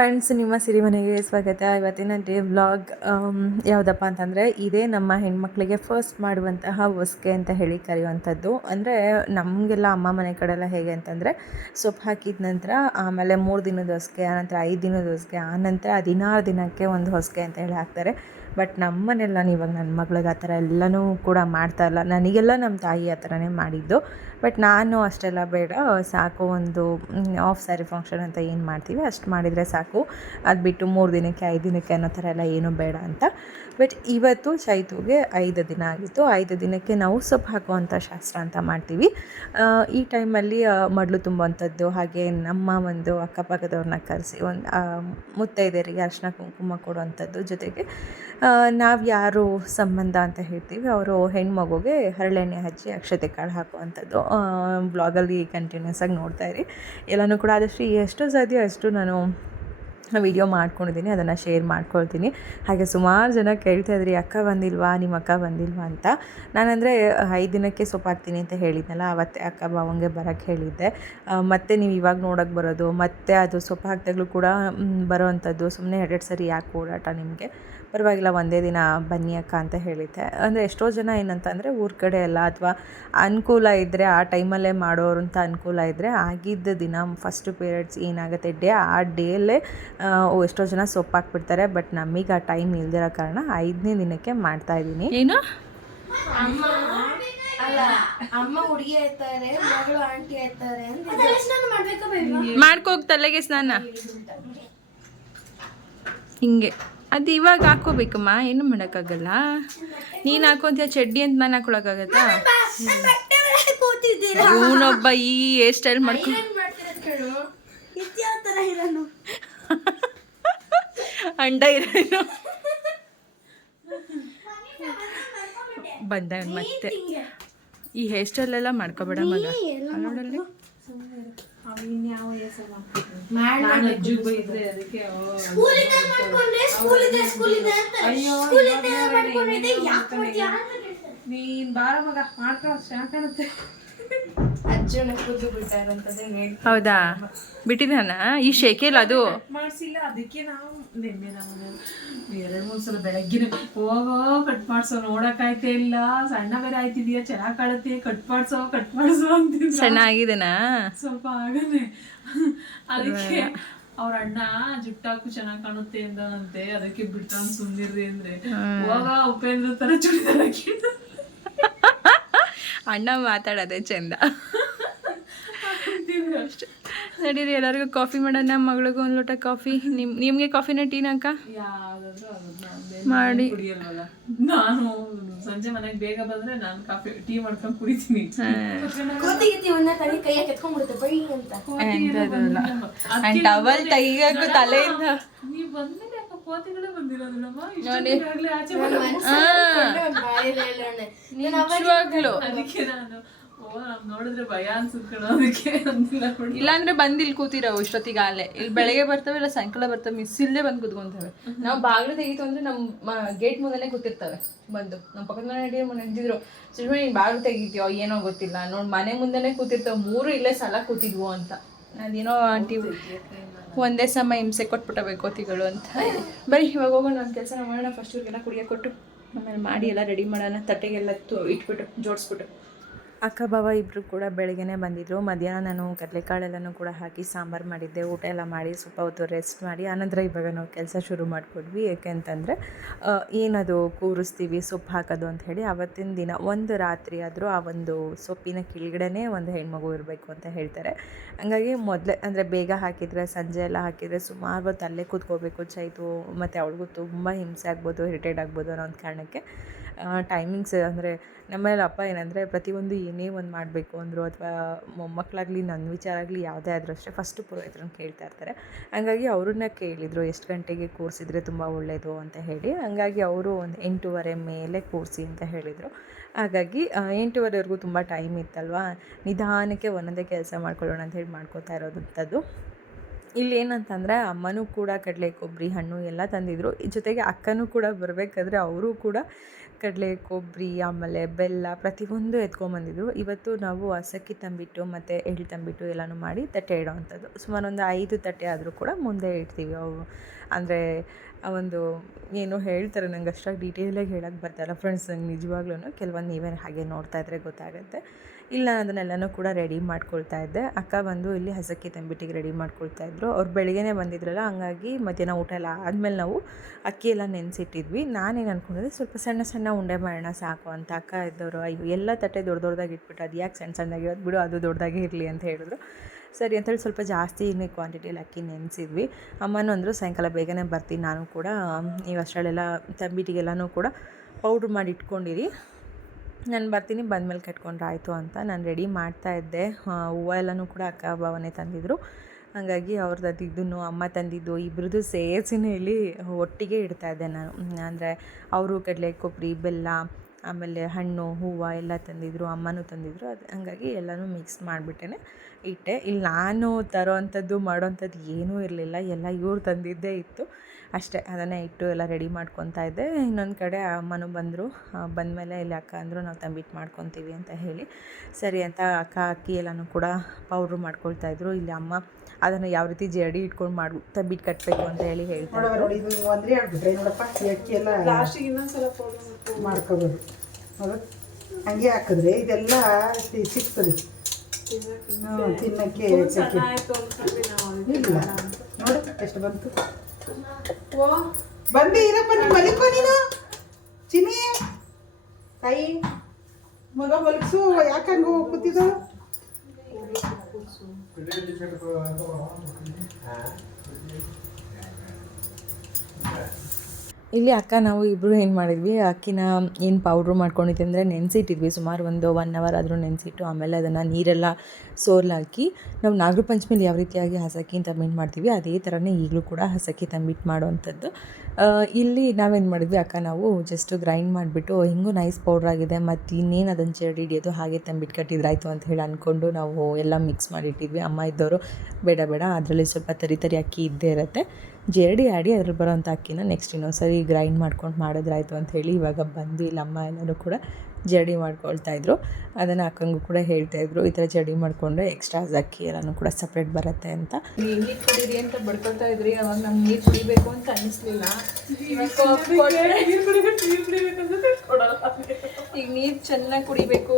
Friends ನಿಮ್ಮ ಸಿರಿಮನೆಗೆ ಸ್ವಾಗತ. ಇವತ್ತಿನ ಡೇ ವ್ಲಾಗ್ ಯಾವುದಪ್ಪ ಅಂತಂದರೆ, ಇದೇ ನಮ್ಮ ಹೆಣ್ಮಕ್ಳಿಗೆ ಫಸ್ಟ್ ಮಾಡುವಂತಹ ಹೊಸ್ಗೆ ಅಂತ ಹೇಳಿ ಕರೆಯುವಂಥದ್ದು. ಅಂದರೆ, ನಮಗೆಲ್ಲ ಅಮ್ಮ ಮನೆ ಕಡೆ ಎಲ್ಲ ಹೇಗೆ ಅಂತಂದರೆ, ಸೊಪ್ಪು ಹಾಕಿದ ನಂತರ, ಆಮೇಲೆ ಮೂರು ದಿನದ ಹೊಸ್ಗೆ, ಆನಂತರ ಐದು ದಿನದ ಹೊಸ್ಗೆ, ಆನಂತರ ಹದಿನಾರು ದಿನಕ್ಕೆ ಒಂದು ಹೊಸ್ಗೆ ಅಂತ ಹೇಳಿ ಹಾಕ್ತಾರೆ. ಬಟ್ ನಮ್ಮ ಮನೆಲ್ಲ ಇವಾಗ ನನ್ನ ಮಗ್ಳಿಗೆ ಆ ಥರ ಎಲ್ಲನೂ ಕೂಡ ಮಾಡ್ತಾ ಇಲ್ಲ. ನನಗೆಲ್ಲ ನಮ್ಮ ತಾಯಿ ಆ ಥರನೇ ಮಾಡಿದ್ದು. ಬಟ್ ನಾನು ಅಷ್ಟೆಲ್ಲ ಬೇಡ, ಸಾಕು ಒಂದು ಆಫ್ ಸ್ಯಾರಿ ಫಂಕ್ಷನ್ ಅಂತ ಏನು ಮಾಡ್ತೀವಿ ಅಷ್ಟು ಮಾಡಿದರೆ ಸಾಕು. ಅದು ಬಿಟ್ಟು ಮೂರು ದಿನಕ್ಕೆ, ಐದು ದಿನಕ್ಕೆ ಅನ್ನೋ ಥರ ಎಲ್ಲ ಏನೂ ಬೇಡ ಅಂತ. ಬಟ್ ಇವತ್ತು ಚೈತುಗೆ ಐದು ದಿನ ಆಗಿತ್ತು. ಐದು ದಿನಕ್ಕೆ ನಾವು ಸೊಪ್ಪು ಹಾಕುವಂಥ ಶಾಸ್ತ್ರ ಅಂತ ಮಾಡ್ತೀವಿ. ಈ ಟೈಮಲ್ಲಿ ಮಡಲು ತುಂಬುವಂಥದ್ದು ಹಾಗೆ ನಮ್ಮ ಒಂದು ಅಕ್ಕಪಕ್ಕದವ್ರನ್ನ ಕರೆಸಿ ಒಂದು ಮುತ್ತೈದೆಯರಿಗೆ ಅರಿಶಿನ ಕುಂಕುಮ ಕೊಡುವಂಥದ್ದು ಜೊತೆಗೆ ನಾವು ಯಾರು ಸಂಬಂಧ ಅಂತ ಹೇಳ್ತೀವಿ. ಅವರು ಹೆಣ್ಮಗುಗೆ ಹರಳೆಣ್ಣೆ ಹಚ್ಚಿ ಅಕ್ಷತೆ ಕಾಳು ಹಾಕುವಂಥದ್ದು. ಬ್ಲಾಗಲ್ಲಿ ಕಂಟಿನ್ಯೂಸ್ ಆಗಿ ನೋಡ್ತಾ ಇರಿ. ಎಲ್ಲನೂ ಕೂಡ ಆದಷ್ಟು ಎಷ್ಟು ಸಾಧ್ಯ ಅಷ್ಟು ನಾನು ವಿಡಿಯೋ ಮಾಡ್ಕೊಂಡಿದ್ದೀನಿ ಅದನ್ನು ಶೇರ್ ಮಾಡ್ಕೊಳ್ತೀನಿ. ಹಾಗೆ ಸುಮಾರು ಜನ ಕೇಳ್ತಾ ಇದ್ರಿ, ಅಕ್ಕ ಬಂದಿಲ್ವಾ? ನಿಮ್ಮ ಅಕ್ಕ ಬಂದಿಲ್ವಾ? ಅಂತ. ನಾನಂದರೆ, ಐದು ದಿನಕ್ಕೆ ಸೊಪ್ಪು ಹಾಕ್ತೀನಿ ಅಂತ ಹೇಳಿದ್ನಲ್ಲ, ಅವತ್ತೆ ಅಕ್ಕ ಬಾವಂಗೆ ಬರೋಕ್ಕೆ ಹೇಳಿದ್ದೆ. ಮತ್ತೆ ನೀವು ಇವಾಗ ನೋಡೋಕ್ಕೆ ಬರೋದು, ಮತ್ತೆ ಅದು ಸೊಪ್ಪು ಕೂಡ ಬರೋವಂಥದ್ದು ಸುಮ್ಮನೆ ಎರಡೆರಡು ಸರಿ ಯಾಕೆ ಓಡಾಟ ನಿಮಗೆ? ಪರವಾಗಿಲ್ಲ ಒಂದೇ ದಿನ ಬನ್ನಿ ಅಕ್ಕ ಅಂತ ಹೇಳಿದ್ದೆ. ಅಂದರೆ ಎಷ್ಟೋ ಜನ ಏನಂತಂದರೆ ಊರ ಕಡೆ ಎಲ್ಲ ಅಥವಾ ಅನುಕೂಲ ಇದ್ದರೆ ಆ ಟೈಮಲ್ಲೇ ಮಾಡೋರು ಅಂತ ಅನುಕೂಲ ಇದ್ದರೆ ಆಗಿದ್ದ ದಿನ ಫಸ್ಟ್ ಪೀರಿಯಡ್ಸ್ ಏನಾಗುತ್ತೆ ಡೇ ಆ ಡೇಲೇ ಎಷ್ಟೋ ಜನ ಸೊಪ್ಪು ಹಾಕ್ಬಿಡ್ತಾರೆ. ಬಟ್ ನಮಗೆ ಆ ಟೈಮ್ ಇಲ್ದಿರೋ ಕಾರಣ ಐದನೇ ದಿನಕ್ಕೆ ಮಾಡ್ತಾ ಇದ್ದೀನಿ. ಏನು? ಅಮ್ಮ ಅಲ್ಲ ಅಮ್ಮ ಹುಡುಗಿ ಆಯ್ತಾರೆ ಮಗಳು ಆಂಟಿ ಆಯ್ತಾರೆ ಅಂತ ಮಾಡ್ಕೋಗ್ ತಲೆಗೆ ಸ್ನಾನ. ಹಿಂಗೆ. ಅದು ಇವಾಗ ಹಾಕೋಬೇಕಮ್ಮ ಏನು ಮಾಡೋಕ್ಕಾಗಲ್ಲ. ನೀನು ಹಾಕೊಂತೀಯ ಚಡ್ಡಿ ಅಂತ ನಾನು ಹಾಕೊಳಕ್ಕಾಗತ್ತಾ? ಇವನೊಬ್ಬ ಈ ಹೇರ್ ಸ್ಟೈಲ್ ಮಾಡ್ಕೊ ಅಂಡ ಇರೋನು. ಬಂದ ಮತ್ತೆ. ಈ ಹೇರ್ ಸ್ಟೈಲ್ ಎಲ್ಲ ಮಾಡ್ಕೋಬೇಡ ಮಗ. ನೋಡಲ್ಲಿ ಸ್ಕೂಲಿಂದ ಮಾಡ್ಕೊಂಡ್ರೆ ಸ್ಕೂಲ್ ಇದೆ ಸ್ಕೂಲ್ ಇದೆ? ಅಂತ ಸ್ಕೂಲ್ ಇದೆ ಮಾಡ್ಕೊಂಡಿದ್ದೆ ಯಾಕೆ ಮಾಡ್ತೀಯಾ ನೀನ್ ಬಾರ ಮಗ ಮಾಡ್ಕೊ ಕಾಣುತ್ತೆ. ಅಜ್ಜನ ಬಿಟ್ಟಾರಂತದೇ ಹೌದಾ? ಬಿಟ್ಟಿದ್ದಾನ? ಈ ಶೇಕೆಲ್ ಅದು? ಮಾಡ್ಸಿಲ್ಲ ಅದಕ್ಕೆ ನಾವು ನಿನ್ನೆ ನಾವು ಎರಡ್ ಮೂರು ಸಲ ಬೆಳಗ್ಗಿನ ಹೋಗೋ ಕಟ್ ಮಾಡ್ಸೋ ನೋಡಕ್ ಆಯ್ತೇ ಇಲ್ಲ. ಸಣ್ಣ ಬೇರೆ ಆಯ್ತಿದ್ಯಾ? ಚೆನ್ನಾಗ್ ಕಾಣುತ್ತೆ. ಕಟ್ ಮಾಡ್ಸೋ ಕಟ್ ಮಾಡ್ಸೋ ಅಂತಿದ್ರು ಚೆನ್ನಾಗಿದೆನಾ ಸ್ವಲ್ಪ ಆಗನೆ. ಅದಕ್ಕೆ ಅವ್ರ ಅಣ್ಣ ಜುಟ್ಟಾಕು ಚೆನ್ನಾಗ್ ಕಾಣುತ್ತೆ ಅಂದನಂತೆ. ಅದಕ್ಕೆ ಬಿಟ್ಟ ಸುಂದಿರ್ರಿ ಅಂದ್ರೆ. ಹೋಗ ಉಪೇಂದ್ರ ತರ ಚುಡಿದಾರ ಹಾಕಿದ್ದು. ಅಣ್ಣ ಮಾತಾಡೋದೇ ಚಂದ. ಅಷ್ಟೇ. ನಡೀರಿ ಎಲ್ಲರಿಗೂ ಕಾಫಿ ಮಾಡೋಣ ಮಗಳಿಗೂ ಒಂದು ಲೋಟ ಕಾಫಿ. ನಿಮ್ ನಿಮಗೆ ಕಾಫಿನ ಟೀನ ಅಕ್ಕ? ಯಾವ್ದಾದ್ರು ಆಗೋದು ನಾನ್ ಮಾಡಿ. ಕುಡಿಯಲ್ವಲ್ಲ? ನಾನು ಸಂಜೆ ಮನೆಗೆ ಬೇಗ ಬಂದ್ರೆ ನಾನು ಕಾಫಿ ಟೀ ಮಾಡ್ಕೊಂಡು ಕುಡಿತೀನಿ. ಟವಲ್ ತೆಗಿಯಕ್ಕೂ ತಲೆಯಿಂದ. ನೀವ್ ಬಂದ್ಮೇಲೆ ಯಾಕೋ ಕೋತಿಗಳೇ ಬಂದಿರೋದಿಲ್ಲಮ್ಮ. ಇಷ್ಟೊತ್ತಿಗಾಗ್ಲೇ ಆಚೆ ಬರೋ ನಿಜವಾಗ್ಲು. ನೋಡಿದ್ರೆ ಭಯ ಅನ್ಸುತ್ತೆ ಇಲ್ಲಾಂದ್ರೆ ಬಂದು ಇಲ್ಲಿ ಕೂತಿರೋ ಇಷ್ಟೊತ್ತಿಗೆ ಅಲ್ಲೇ ಇಲ್ಲಿ ಬೆಳಗ್ಗೆ ಬರ್ತವೆ ಇಲ್ಲ ಸಾಯಂಕಾಲ ಬರ್ತವೆ ಮಿಸ್ ಇಲ್ಲೇ ಬಂದು ಕೂತ್ಕೊಂತವೆ. ನಾವು ಬಾಗಿಲು ತೆಗೀತು ಅಂದ್ರೆ ನಮ್ಮ ಗೇಟ್ ಮುಂದೆ ಕೂತಿರ್ತವೆ ಬಂದು. ನಮ್ಮ ಪಕ್ಕದ ಮನೆ ನಡಿ ಮನೆ ಇದ್ದಿದ್ರು ಸುಮ್ಮನೆ ನೀನು ಬಾಗಿಲು ತೆಗಿತೀಯೋ ಏನೋ ಗೊತ್ತಿಲ್ಲ. ನೋಡಿ ಮನೆ ಮುಂದೆನೆ ಕೂತಿರ್ತವೆ ಮೂರು ಇಲ್ಲೇ ಸಲ ಕೂತಿದ್ವು ಅಂತ. ಅದೇನೋ ಆಂಟಿ ಒಂದೇ ಸಮ ಹಿಂಸೆ ಕೊಟ್ಬಿಟ್ಟ ಕೋತಿಗಳು ಅಂತ. ಬರೀ ಇವಾಗ ಹೋಗೋಣ ಒಂದು ಕೆಲಸ ಮಾಡೋಣ ಫಸ್ಟ್ ಇವ್ರಿಗೆಲ್ಲ ಕುಡಿಯೋ ಕೊಟ್ಟು ಆಮೇಲೆ ಮಾಡಿ ಎಲ್ಲ ರೆಡಿ ಮಾಡೋಣ ತಟ್ಟೆಗೆಲ್ಲ ತು ಇಟ್ಬಿಟ್ಟು ಜೋಡಿಸ್ಬಿಟ್ಟು. ಅಕ್ಕ ಬಾವ ಇಬ್ಬರು ಕೂಡ ಬೆಳಗ್ಗೆನೇ ಬಂದಿದ್ದರು ಮಧ್ಯಾಹ್ನ ನಾನು ಕಡಲೆಕಾಳೆಲ್ಲನೂ ಕೂಡ ಹಾಕಿ ಸಾಂಬಾರು ಮಾಡಿದ್ದೆ. ಊಟ ಎಲ್ಲ ಮಾಡಿ ಸ್ವಲ್ಪ ಹೊತ್ತು ರೆಸ್ಟ್ ಮಾಡಿ, ಆನಂತರ ಇವಾಗ ನಾವು ಕೆಲಸ ಶುರು ಮಾಡಿಕೊಡ್ವಿ. ಯಾಕೆಂತಂದರೆ ಏನದು ಕೂರಿಸ್ತೀವಿ, ಸೊಪ್ಪು ಹಾಕೋದು ಅಂತ ಹೇಳಿ ಅವತ್ತಿನ ದಿನ, ಒಂದು ರಾತ್ರಿ ಆದರೂ ಆ ಒಂದು ಸೊಪ್ಪಿನ ಕೆಳಗಡೆನೇ ಒಂದು ಹೆಣ್ಮಗು ಇರಬೇಕು ಅಂತ ಹೇಳ್ತಾರೆ. ಹಂಗಾಗಿ ಮೊದಲೇ, ಅಂದರೆ ಬೇಗ ಹಾಕಿದರೆ, ಸಂಜೆ ಎಲ್ಲ ಹಾಕಿದರೆ ಸುಮಾರು ಹೊತ್ತು ಅಲ್ಲೇ ಕೂತ್ಕೋಬೇಕು, ಚೈತು ಮತ್ತು ಅವಳಿಗೂ ತುಂಬ ಹಿಂಸೆ ಆಗ್ಬೋದು, ಇರಿಟೇಟ್ ಆಗ್ಬೋದು ಅನ್ನೋ ಒಂದು ಕಾರಣಕ್ಕೆ ಟೈಮಿಂಗ್ಸ್ ಅಂದರೆ ನಮ್ಮಲ್ಲಿ ಅಪ್ಪ ಏನಂದರೆ ಪ್ರತಿಯೊಂದು ಏನೇ ಒಂದು ಮಾಡಬೇಕು ಅಂದರು ಅಥವಾ ಮೊಮ್ಮಕ್ಕಳಾಗಲಿ ನನ್ನ ವಿಚಾರ ಆಗಲಿ ಯಾವುದೇ ಆದರೂ ಅಷ್ಟೇ ಫಸ್ಟು ಪುರೋಹಿತರನ್ನು ಕೇಳ್ತಾ ಇರ್ತಾರೆ. ಹಂಗಾಗಿ ಅವ್ರನ್ನ ಕೇಳಿದರು ಎಷ್ಟು ಗಂಟೆಗೆ ಕೂರಿಸಿದ್ರೆ ತುಂಬ ಒಳ್ಳೆಯದು ಅಂತ ಹೇಳಿ. ಹಂಗಾಗಿ ಅವರು ಒಂದು ಎಂಟೂವರೆ ಮೇಲೆ ಕೂರಿಸಿ ಅಂತ ಹೇಳಿದರು. ಹಾಗಾಗಿ ಎಂಟೂವರೆವರೆಗೂ ತುಂಬ ಟೈಮ್ ಇತ್ತಲ್ವಾ? ನಿಧಾನಕ್ಕೆ ಒಂದೊಂದೇ ಕೆಲಸ ಮಾಡ್ಕೊಳ್ಳೋಣ ಅಂತ ಹೇಳಿ ಮಾಡ್ಕೋತಾ ಇರೋದಂಥದ್ದು. ಇಲ್ಲಿ ಏನಂತಂದರೆ ಅಮ್ಮನೂ ಕೂಡ ಕಡಲೆ ಕೊಬ್ಬರಿ ಹಣ್ಣು ಎಲ್ಲ ತಂದಿದ್ರು. ಜೊತೆಗೆ ಅಕ್ಕನೂ ಕೂಡ ಬರಬೇಕಾದ್ರೆ ಅವರೂ ಕೂಡ ಕಡಲೆ ಕೊಬ್ಬರಿ ಆಮೇಲೆ ಬೆಲ್ಲ ಪ್ರತಿಯೊಂದು ಎತ್ಕೊಂಬಂದಿದ್ರು. ಇವತ್ತು ನಾವು ಅಸಕ್ಕಿ ತಂಬಿಟ್ಟು ಮತ್ತು ಎಳ್ಳು ತಂಬಿಟ್ಟು ಎಲ್ಲನೂ ಮಾಡಿ ತಟ್ಟೆ ಇಡೋವಂಥದ್ದು. ಸುಮಾರು ಒಂದು ಐದು ತಟ್ಟೆ ಆದರೂ ಕೂಡ ಮುಂದೆ ಇಡ್ತೀವಿ. ಅವು ಅಂದರೆ ಒಂದು ಏನು ಹೇಳ್ತಾರೆ, ನಂಗೆ ಅಷ್ಟಾಗಿ ಡೀಟೇಲಾಗಿ ಹೇಳೋಕ್ಕೆ ಬರ್ತಾಯಿಲ್ಲ ಫ್ರೆಂಡ್ಸ್ ನಂಗೆ ನಿಜವಾಗ್ಲೂ ಕೆಲವೊಂದು ನೀವೇನು ಹಾಗೆ ನೋಡ್ತಾ ಇದ್ರೆ ಗೊತ್ತಾಗುತ್ತೆ. ಇಲ್ಲ ಅದನ್ನೆಲ್ಲನೂ ಕೂಡ ರೆಡಿ ಮಾಡ್ಕೊಳ್ತಾ ಇದ್ದೆ. ಅಕ್ಕ ಬಂದು ಇಲ್ಲಿ ಹಸಕ್ಕಿ ತಂಬಿಟ್ಟಿಗೆ ರೆಡಿ ಮಾಡ್ಕೊಳ್ತಾ ಇದ್ರು. ಅವ್ರು ಬೆಳಿಗ್ಗೆನೇ ಬಂದಿದ್ರಲ್ಲ, ಹಂಗಾಗಿ ಮಧ್ಯಾಹ್ನ ಊಟ ಎಲ್ಲ ಆದಮೇಲೆ ನಾವು ಅಕ್ಕಿ ಎಲ್ಲ ನೆನೆಸಿಟ್ಟಿದ್ವಿ. ನಾನೇನು ಅಂದ್ಕೊಂಡಿದ್ದೆ ಸ್ವಲ್ಪ ಸಣ್ಣ ಸಣ್ಣ ಉಂಡೆ ಮಾಡೋಣ ಸಾಕು ಅಂತ ಅಕ್ಕ ಇದ್ದವರು, ಅಯ್ಯೋ, ಎಲ್ಲ ತಟ್ಟೆ ದೊಡ್ಡ ದೊಡ್ಡದಾಗಿ ಇಟ್ಬಿಟ್ಟು ಅದು ಯಾಕೆ ಸಣ್ಣ ಸಣ್ಣದಾಗಿರೋದು ಬಿಡು, ಅದು ದೊಡ್ಡದಾಗಿ ಇರಲಿ ಅಂತ ಹೇಳಿದ್ರು. ಸರಿ ಅಂತೇಳಿ ಸ್ವಲ್ಪ ಜಾಸ್ತಿ ಕ್ವಾಂಟಿಟಿಯಲ್ಲಿ ಅಕ್ಕಿ ನೆನೆಸಿದ್ವಿ. ಅಮ್ಮನೂ ಅಂದರು, ಸಾಯಂಕಾಲ ಬೇಗನೆ ಬರ್ತೀನಿ, ನಾನು ಕೂಡ ನೀವು ಅಷ್ಟರಲ್ಲೆಲ್ಲ ತಂಬಿಟ್ಟಿಗೆಲ್ಲನೂ ಕೂಡ ಪೌಡ್ರ್ ಮಾಡಿ ಇಟ್ಕೊಂಡಿರಿ. ನಾನು ಬರ್ತೀನಿ, ಬಂದಮೇಲೆ ಕಟ್ಕೊಂಡ್ರೆ ಆಯಿತು ಅಂತ ನಾನು ರೆಡಿ ಮಾಡ್ತಾ ಇದ್ದೆ. ಹೂವು ಎಲ್ಲನೂ ಕೂಡ ಅಕ್ಕ ಭಾವನೆ ತಂದಿದ್ದರು ಹಾಗಾಗಿ ಅವ್ರದ್ದು ಇದನ್ನು ಅಮ್ಮ ತಂದಿದ್ದು ಇಬ್ಬರದ್ದು ಸೇರಿಸಿನೇ ಇಲ್ಲಿ ಒಟ್ಟಿಗೆ ಇಡ್ತಾ ಇದ್ದೆ ನಾನು. ಅಂದರೆ ಅವರು ಕಡಲೆ ಕೊಬ್ಬರಿ ಬೆಲ್ಲ, ಆಮೇಲೆ ಹಣ್ಣು, ಹೂವು ಎಲ್ಲ ತಂದಿದ್ದರು ಅಮ್ಮನೂ ತಂದಿದ್ದರು ಅದು ಹಂಗಾಗಿ ಎಲ್ಲನೂ ಮಿಕ್ಸ್ ಮಾಡಿಬಿಟ್ಟೇನೆ ಇಟ್ಟೆ. ಇಲ್ಲಿ ನಾನು ತರೋವಂಥದ್ದು ಮಾಡೋವಂಥದ್ದು ಏನೂ ಇರಲಿಲ್ಲ. ಎಲ್ಲ ಇವ್ರು ತಂದಿದ್ದೇ ಇತ್ತು. ಅಷ್ಟೇ ಅದನ್ನೇ ಇಟ್ಟು ಎಲ್ಲ ರೆಡಿ ಮಾಡ್ಕೊತಾ ಇದ್ದೆ. ಇನ್ನೊಂದು ಕಡೆ ಅಮ್ಮನೂ ಬಂದರು. ಬಂದಮೇಲೆ ಇಲ್ಲಿ ಅಕ್ಕ ಅಂದರು ನಾವು ತಂಬಿಟ್ಟು ಮಾಡ್ಕೊತೀವಿ ಅಂತ ಹೇಳಿ. ಸರಿ ಅಂತ ಅಕ್ಕ ಅಕ್ಕಿ ಎಲ್ಲನೂ ಕೂಡ ಪೌಡ್ರ್ ಮಾಡ್ಕೊಳ್ತಾ ಇದ್ರು. ಇಲ್ಲಿ ಅಮ್ಮ ಅದನ್ನು ಯಾವ ರೀತಿ ಜಡಿ ಇಟ್ಕೊಂಡು ಮಾಡ್ ತಂಬಿಟ್ಟು ಕಟ್ಟಬೇಕು ಅಂತ ಹೇಳಿ ಹೇಳ್ತಾರೆ ಮಾಡ್ಕೋಬೋದು. ಹಂಗೆ ಹಾಕಿದ್ರೆ ಇದೆಲ್ಲ ಸಿಗ್ತದೆ. ತಿನ್ನಕ್ಕೆ. ಇಲ್ಲ. ನೋಡಿ ಎಷ್ಟು ಬಂತು. ಬಂದೆ ಇರಪ್ಪ ನೀನು ಮಲಿಕೋ ನೀನು. ಚಿನಿ ತಾಯಿ ಮಗ ಮಲಗಿಸು ಯಾಕೆ ಹಂಗೆ ಕೂತಿದ್ದಳು ಇಲ್ಲಿ ಅಕ್ಕ, ನಾವು ಇಬ್ಬರು ಏನು ಮಾಡಿದ್ವಿ? ಅಕ್ಕಿನ ಏನು ಪೌಡ್ರು ಮಾಡ್ಕೊಂಡಿದ್ವಿ ಅಂದರೆ ನೆನೆಸಿಟ್ಟಿದ್ವಿ. ಸುಮಾರು ಒಂದು ಒನ್ ಅವರ್ ಆದರೂ ನೆನೆಸಿಟ್ಟು ಆಮೇಲೆ ಅದನ್ನು ನೀರೆಲ್ಲ ಸೋರ್ಲಾಕಿ ನಾವು ನಾಗರ ಪಂಚಮಿಲಿ ಯಾವ ರೀತಿಯಾಗಿ ಹಸಕ್ಕಿ ತಂಬಿಟ್ ಮಾಡ್ತೀವಿ, ಅದೇ ಥರನೇ ಈಗಲೂ ಕೂಡ ಹಸಕ್ಕಿ ತಂಬಿಟ್ಟು ಮಾಡುವಂಥದ್ದು. ಇಲ್ಲಿ ನಾವೇನು ಮಾಡಿದ್ವಿ ಅಕ್ಕ, ನಾವು ಜಸ್ಟ್ ಗ್ರೈಂಡ್ ಮಾಡಿಬಿಟ್ಟು ಹಿಂಗೂ ನೈಸ್ ಪೌಡ್ರ್ ಆಗಿದೆ, ಮತ್ತು ಇನ್ನೇನು ಅದನ್ನು ಜಡಿ ಹಿಡಿಯೋದು ಹಾಗೆ ತಂಬಿಟ್ಟು ಕಟ್ಟಿದ್ರಾಯ್ತು ಅಂತ ಹೇಳಿ ಅಂದ್ಕೊಂಡು ನಾವು ಎಲ್ಲ ಮಿಕ್ಸ್ ಮಾಡಿಟ್ಟಿದ್ವಿ. ಅಮ್ಮ ಇದ್ದವರು ಬೇಡ ಬೇಡ, ಅದರಲ್ಲಿ ಸ್ವಲ್ಪ ತರಿ ತರಿ ಅಕ್ಕಿ ಇದ್ದೇ ಇರುತ್ತೆ. ಜರಡಿ ಆಡಿ ಅದ್ರಲ್ಲಿ ಬರೋಂಥ ಅಕ್ಕಿನ ನೆಕ್ಸ್ಟ್ ಇನ್ನೊಂದ್ಸರಿ ಗ್ರೈಂಡ್ ಮಾಡ್ಕೊಂಡು ಮಾಡಿದ್ರಾಯ್ತು ಅಂತ ಹೇಳಿ ಇವಾಗ ಬಂದು ಇಲ್ಲಿ ಅಮ್ಮ ಎಲ್ಲನೂ ಕೂಡ ಜಡಿ ಮಾಡ್ಕೊಳ್ತಾ ಇದ್ರು. ಅದನ್ನು ಅಕ್ಕಂಗೂ ಕೂಡ ಹೇಳ್ತಾ ಇದ್ರು. ಈ ಥರ ಜಡಿ ಮಾಡಿಕೊಂಡ್ರೆ ಎಕ್ಸ್ಟ್ರಾ ಅಕ್ಕಿ ಎಲ್ಲನೂ ಕೂಡ ಸಪ್ರೇಟ್ ಬರುತ್ತೆ ಅಂತ. ನೀರು ಕುಡೀರಿ ಅಂತ ಬಡ್ಕೊಳ್ತಾ ಇದ್ರಿ ಅವಾಗ ನಮ್ಗೆ ನೀರು ಕುಡಿಬೇಕು ಅಂತ ಅನ್ನಿಸ್ಲಿಲ್ಲ ಈಗ ನೀರು ಚೆನ್ನಾಗಿ ಕುಡಿಬೇಕು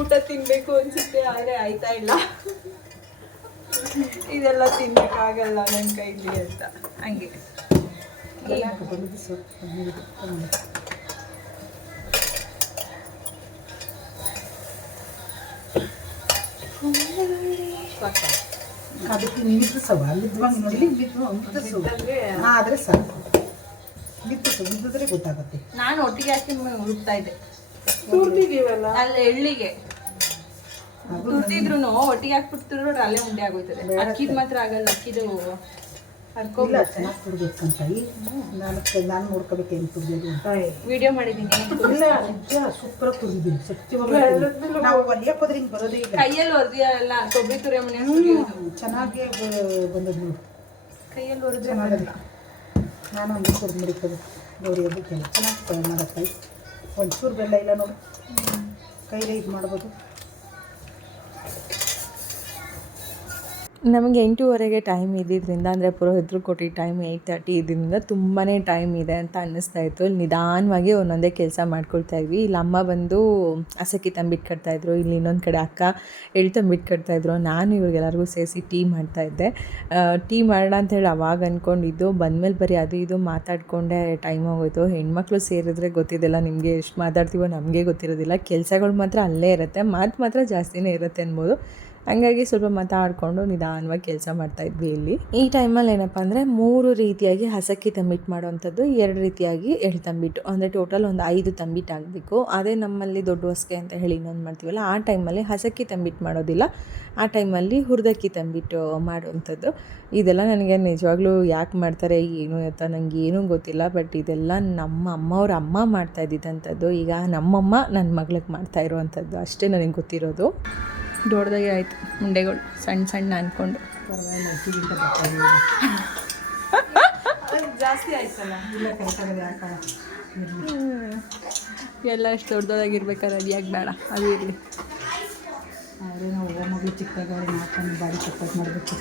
ಊಟ ತಿನ್ಬೇಕು ಅನ್ಸುತ್ತೆ ಆದರೆ ಆಯ್ತಾ ಇಲ್ಲ? ಇದೆಲ್ಲ ತಿನ್ನಕ್ಕಾಗಲ್ಲ ನನ್ನ ಕೈಲಿ ಅಂತ. ಹಂಗೆ? ಅದಕ್ಕೆ ಸವ ಬಿದ್ದುವಂಗೆ ನೋಡಿ ಹಾಂ ಆದರೆ ಸಾಕು. ಬಿದ್ದಿಸು ಬಿದ್ದಿದ್ರೆ ಗೊತ್ತಾಗುತ್ತೆ. ನಾನು ಒಟ್ಟಿಗೆ ಹಾಕಿ ಹುಡುಕ್ತಾ ಇದ್ದೆ. ಅಲ್ಲಿ ಅಲ್ಲ ಎಳ್ಳಿಗೆ. ತುರ್ದಿದ್ರು ಒಟ್ಟಿಗೆ ಹಾಕ್ಬಿಟ್ಟು ನೋಡ್ರಿ ಅಲ್ಲೇ ಉಂಡೆ ಆಗೋಯ್ತದೆ. ಅಕ್ಕಿದ್ ಮಾತ್ರ ಆಗಲ್ಲ ಅಕ್ಕಿದು ಇಲ್ಲ ಚೆನ್ನಾಗಿ ನಾನು ನಾನು ನೋಡ್ಕೋಬೇಕೇನು ಅಂತ. ವಿಡಿಯೋ ಮಾಡಿದ್ದೀನಿ. ಇಲ್ಲ ನಿಜ ಸೂಪರ್ ಸತ್ಯವಾಗ್ಲೂ ನಾವು ಬರೋದೇ ಕೈಯಲ್ಲಿ ಹೊರ್ದಿಯಲ್ಲ ಕೊಬ್ಬರಿ ತುರಿ ಮನೆ ಚೆನ್ನಾಗಿ ಬ- ಬಂದದ್ದು ನೋಡಿ. ಕೈಯಲ್ಲಿ ಚೆನ್ನಾಗಲ್ಲ ನಾನು ಒಂದು ಚೂರು ಮುಡಿಕೋದು ಗೌರಿ ಹಬ್ಬಕ್ಕೆಲ್ಲ ಚೆನ್ನಾಗಿ ಒಂಚೂರು ಬೆಲ್ಲ ಇಲ್ಲ ನೋಡಿ. ಕೈಲೇ ಇದು ಮಾಡ್ಬೋದು. ನಮಗೆ ಎಂಟೂವರೆಗೆ ಟೈಮ್ ಇದ್ದಿದ್ದರಿಂದ ಅಂದರೆ ಪುರೋಹಿತರು ಕೊಟ್ಟಿದ್ದ ಟೈಮ್ ಏಯ್ಟ್ ತರ್ಟಿ ಇದರಿಂದ ತುಂಬಾ ಟೈಮ್ ಇದೆ ಅಂತ ಅನ್ನಿಸ್ತಾ ಇತ್ತು. ಇಲ್ಲಿ ನಿಧಾನವಾಗಿ ಒಂದೊಂದೇ ಕೆಲಸ ಮಾಡ್ಕೊಳ್ತಾ ಇದ್ವಿ. ಇಲ್ಲಿ ಅಮ್ಮ ಬಂದು ಹಸಕ್ಕಿ ತಂಬಿಟ್ಟು ಕಟ್ತಾಯಿದ್ರು ಇಲ್ಲಿ ಇನ್ನೊಂದು ಕಡೆ ಅಕ್ಕ ಎಳ್ ತಂಬಿಟ್ಟು ಕಟ್ತಾಯಿದ್ರು ನಾನು ಇವ್ರಿಗೆಲ್ಲರಿಗೂ ಸೇರಿಸಿ ಟೀ ಮಾಡ್ತಾ ಇದ್ದೆ. ಟೀ ಮಾಡೋಣ ಅಂತೇಳಿ ಅವಾಗ ಅಂದ್ಕೊಂಡಿದ್ದು ಬಂದಮೇಲೆ ಬರೀ ಅದು ಇದು ಮಾತಾಡಿಕೊಂಡೆ ಟೈಮ್ ಹೋಗೋಯ್ತು. ಹೆಣ್ಮಕ್ಳು ಸೇರಿದ್ರೆ ಗೊತ್ತಿದೆಲ್ಲ ನಿಮಗೆ ಎಷ್ಟು ಮಾತಾಡ್ತೀವೋ ನಮಗೆ ಗೊತ್ತಿರೋದಿಲ್ಲ. ಕೆಲಸಗಳು ಮಾತ್ರ ಅಲ್ಲೇ ಇರುತ್ತೆ. ಮಾತು ಮಾತ್ರ ಜಾಸ್ತಿನೇ ಇರುತ್ತೆ ಅನ್ಬೋದು. ಹಂಗಾಗಿ ಸ್ವಲ್ಪ ಮಾತಾಡಿಕೊಂಡು ನಿಧಾನವಾಗಿ ಕೆಲಸ ಮಾಡ್ತಾಯಿದ್ವಿ ಇಲ್ಲಿ. ಈ ಟೈಮಲ್ಲಿ ಏನಪ್ಪ ಅಂದರೆ ಮೂರು ರೀತಿಯಾಗಿ ಹಸಕ್ಕಿ ತಂಬಿಟ್ಟು ಮಾಡೋವಂಥದ್ದು, ಎರಡು ರೀತಿಯಾಗಿ ಎಳ್ ತಂಬಿಟ್ಟು, ಅಂದರೆ ಟೋಟಲ್ ಒಂದು ಐದು ತಂಬಿಟ್ಟು ಆಗಬೇಕು. ಅದೇ ನಮ್ಮಲ್ಲಿ ದೊಡ್ಡ ಹೊಸಕೆ ಅಂತ ಹೇಳಿ ಇನ್ನೊಂದು ಮಾಡ್ತೀವಲ್ಲ, ಆ ಟೈಮಲ್ಲಿ ಹಸಕ್ಕಿ ತಂಬಿಟ್ಟು ಮಾಡೋದಿಲ್ಲ. ಆ ಟೈಮಲ್ಲಿ ಹುರಿದಕ್ಕಿ ತಂಬಿಟ್ಟು ಮಾಡುವಂಥದ್ದು. ಇದೆಲ್ಲ ನನಗೆ ನಿಜವಾಗ್ಲೂ ಯಾಕೆ ಮಾಡ್ತಾರೆ, ಏನು ಅಂತ ನನಗೆ ಏನೂ ಗೊತ್ತಿಲ್ಲ ಬಟ್ ಇದೆಲ್ಲ ನಮ್ಮ ಅಮ್ಮವ್ರ ಅಮ್ಮ ಮಾಡ್ತಾ ಇದ್ದಿದ್ದಂಥದ್ದು. ಈಗ ನಮ್ಮಮ್ಮ ನನ್ನ ಮಗಳಿಗೆ ಮಾಡ್ತಾ ಇರುವಂಥದ್ದು ಅಷ್ಟೇ ನನಗೆ ಗೊತ್ತಿರೋದು. ದೊಡ್ಡದಾಗೆ ಆಯಿತು. ಉಂಡೆಗಳು ಸಣ್ಣ ಸಣ್ಣ ಅಂದ್ಕೊಂಡು ಜಾಸ್ತಿ ಆಯ್ತಲ್ಲ? ಯಾಕೆ ಎಲ್ಲ ಅಷ್ಟು ದೊಡ್ಡದಾಗಿರ್ಬೇಕಾದ್ರೆ ರೆಡಿಯಾಗಿ ಬೇಡ. ಅದು ಇರಲಿ. ಆದರೆ ನಾವು ಮಗಳು ಚಿಕ್ಕದಾಗಿ ಬಾಡಿ ಮಾಡಬೇಕು.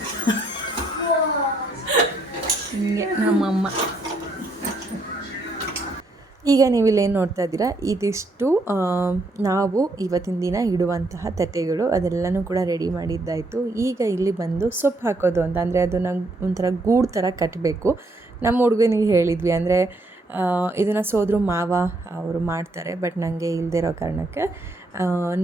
ಹಿಂಗೆ ನಮ್ಮಮ್ಮ. ಈಗ ನೀವು ಇಲ್ಲೇನು ನೋಡ್ತಾ ಇದ್ದೀರಾ? ಇದಿಷ್ಟು ನಾವು ಇವತ್ತಿನ ದಿನ ಇಡುವಂತಹ ತಟ್ಟೆಗಳು ಅದೆಲ್ಲನೂ ಕೂಡ ರೆಡಿ ಮಾಡಿದ್ದಾಯಿತು. ಈಗ ಇಲ್ಲಿ ಬಂದು ಸೊಪ್ಪು ಹಾಕೋದು ಅಂತ. ಅಂದರೆ ಅದನ್ನು ಒಂಥರ ಗೂಡು ಥರ ಕಟ್ಟಬೇಕು ನಮ್ಮ ಹುಡುಗನಿಗೆ ಹೇಳಿದ್ವಿ. ಅಂದರೆ ಇದನ್ನು ಸೋದ್ರು ಮಾವ ಅವರು ಮಾಡ್ತಾರೆ ಬಟ್ ನನಗೆ ಇಲ್ಲದೆ ಕಾರಣಕ್ಕೆ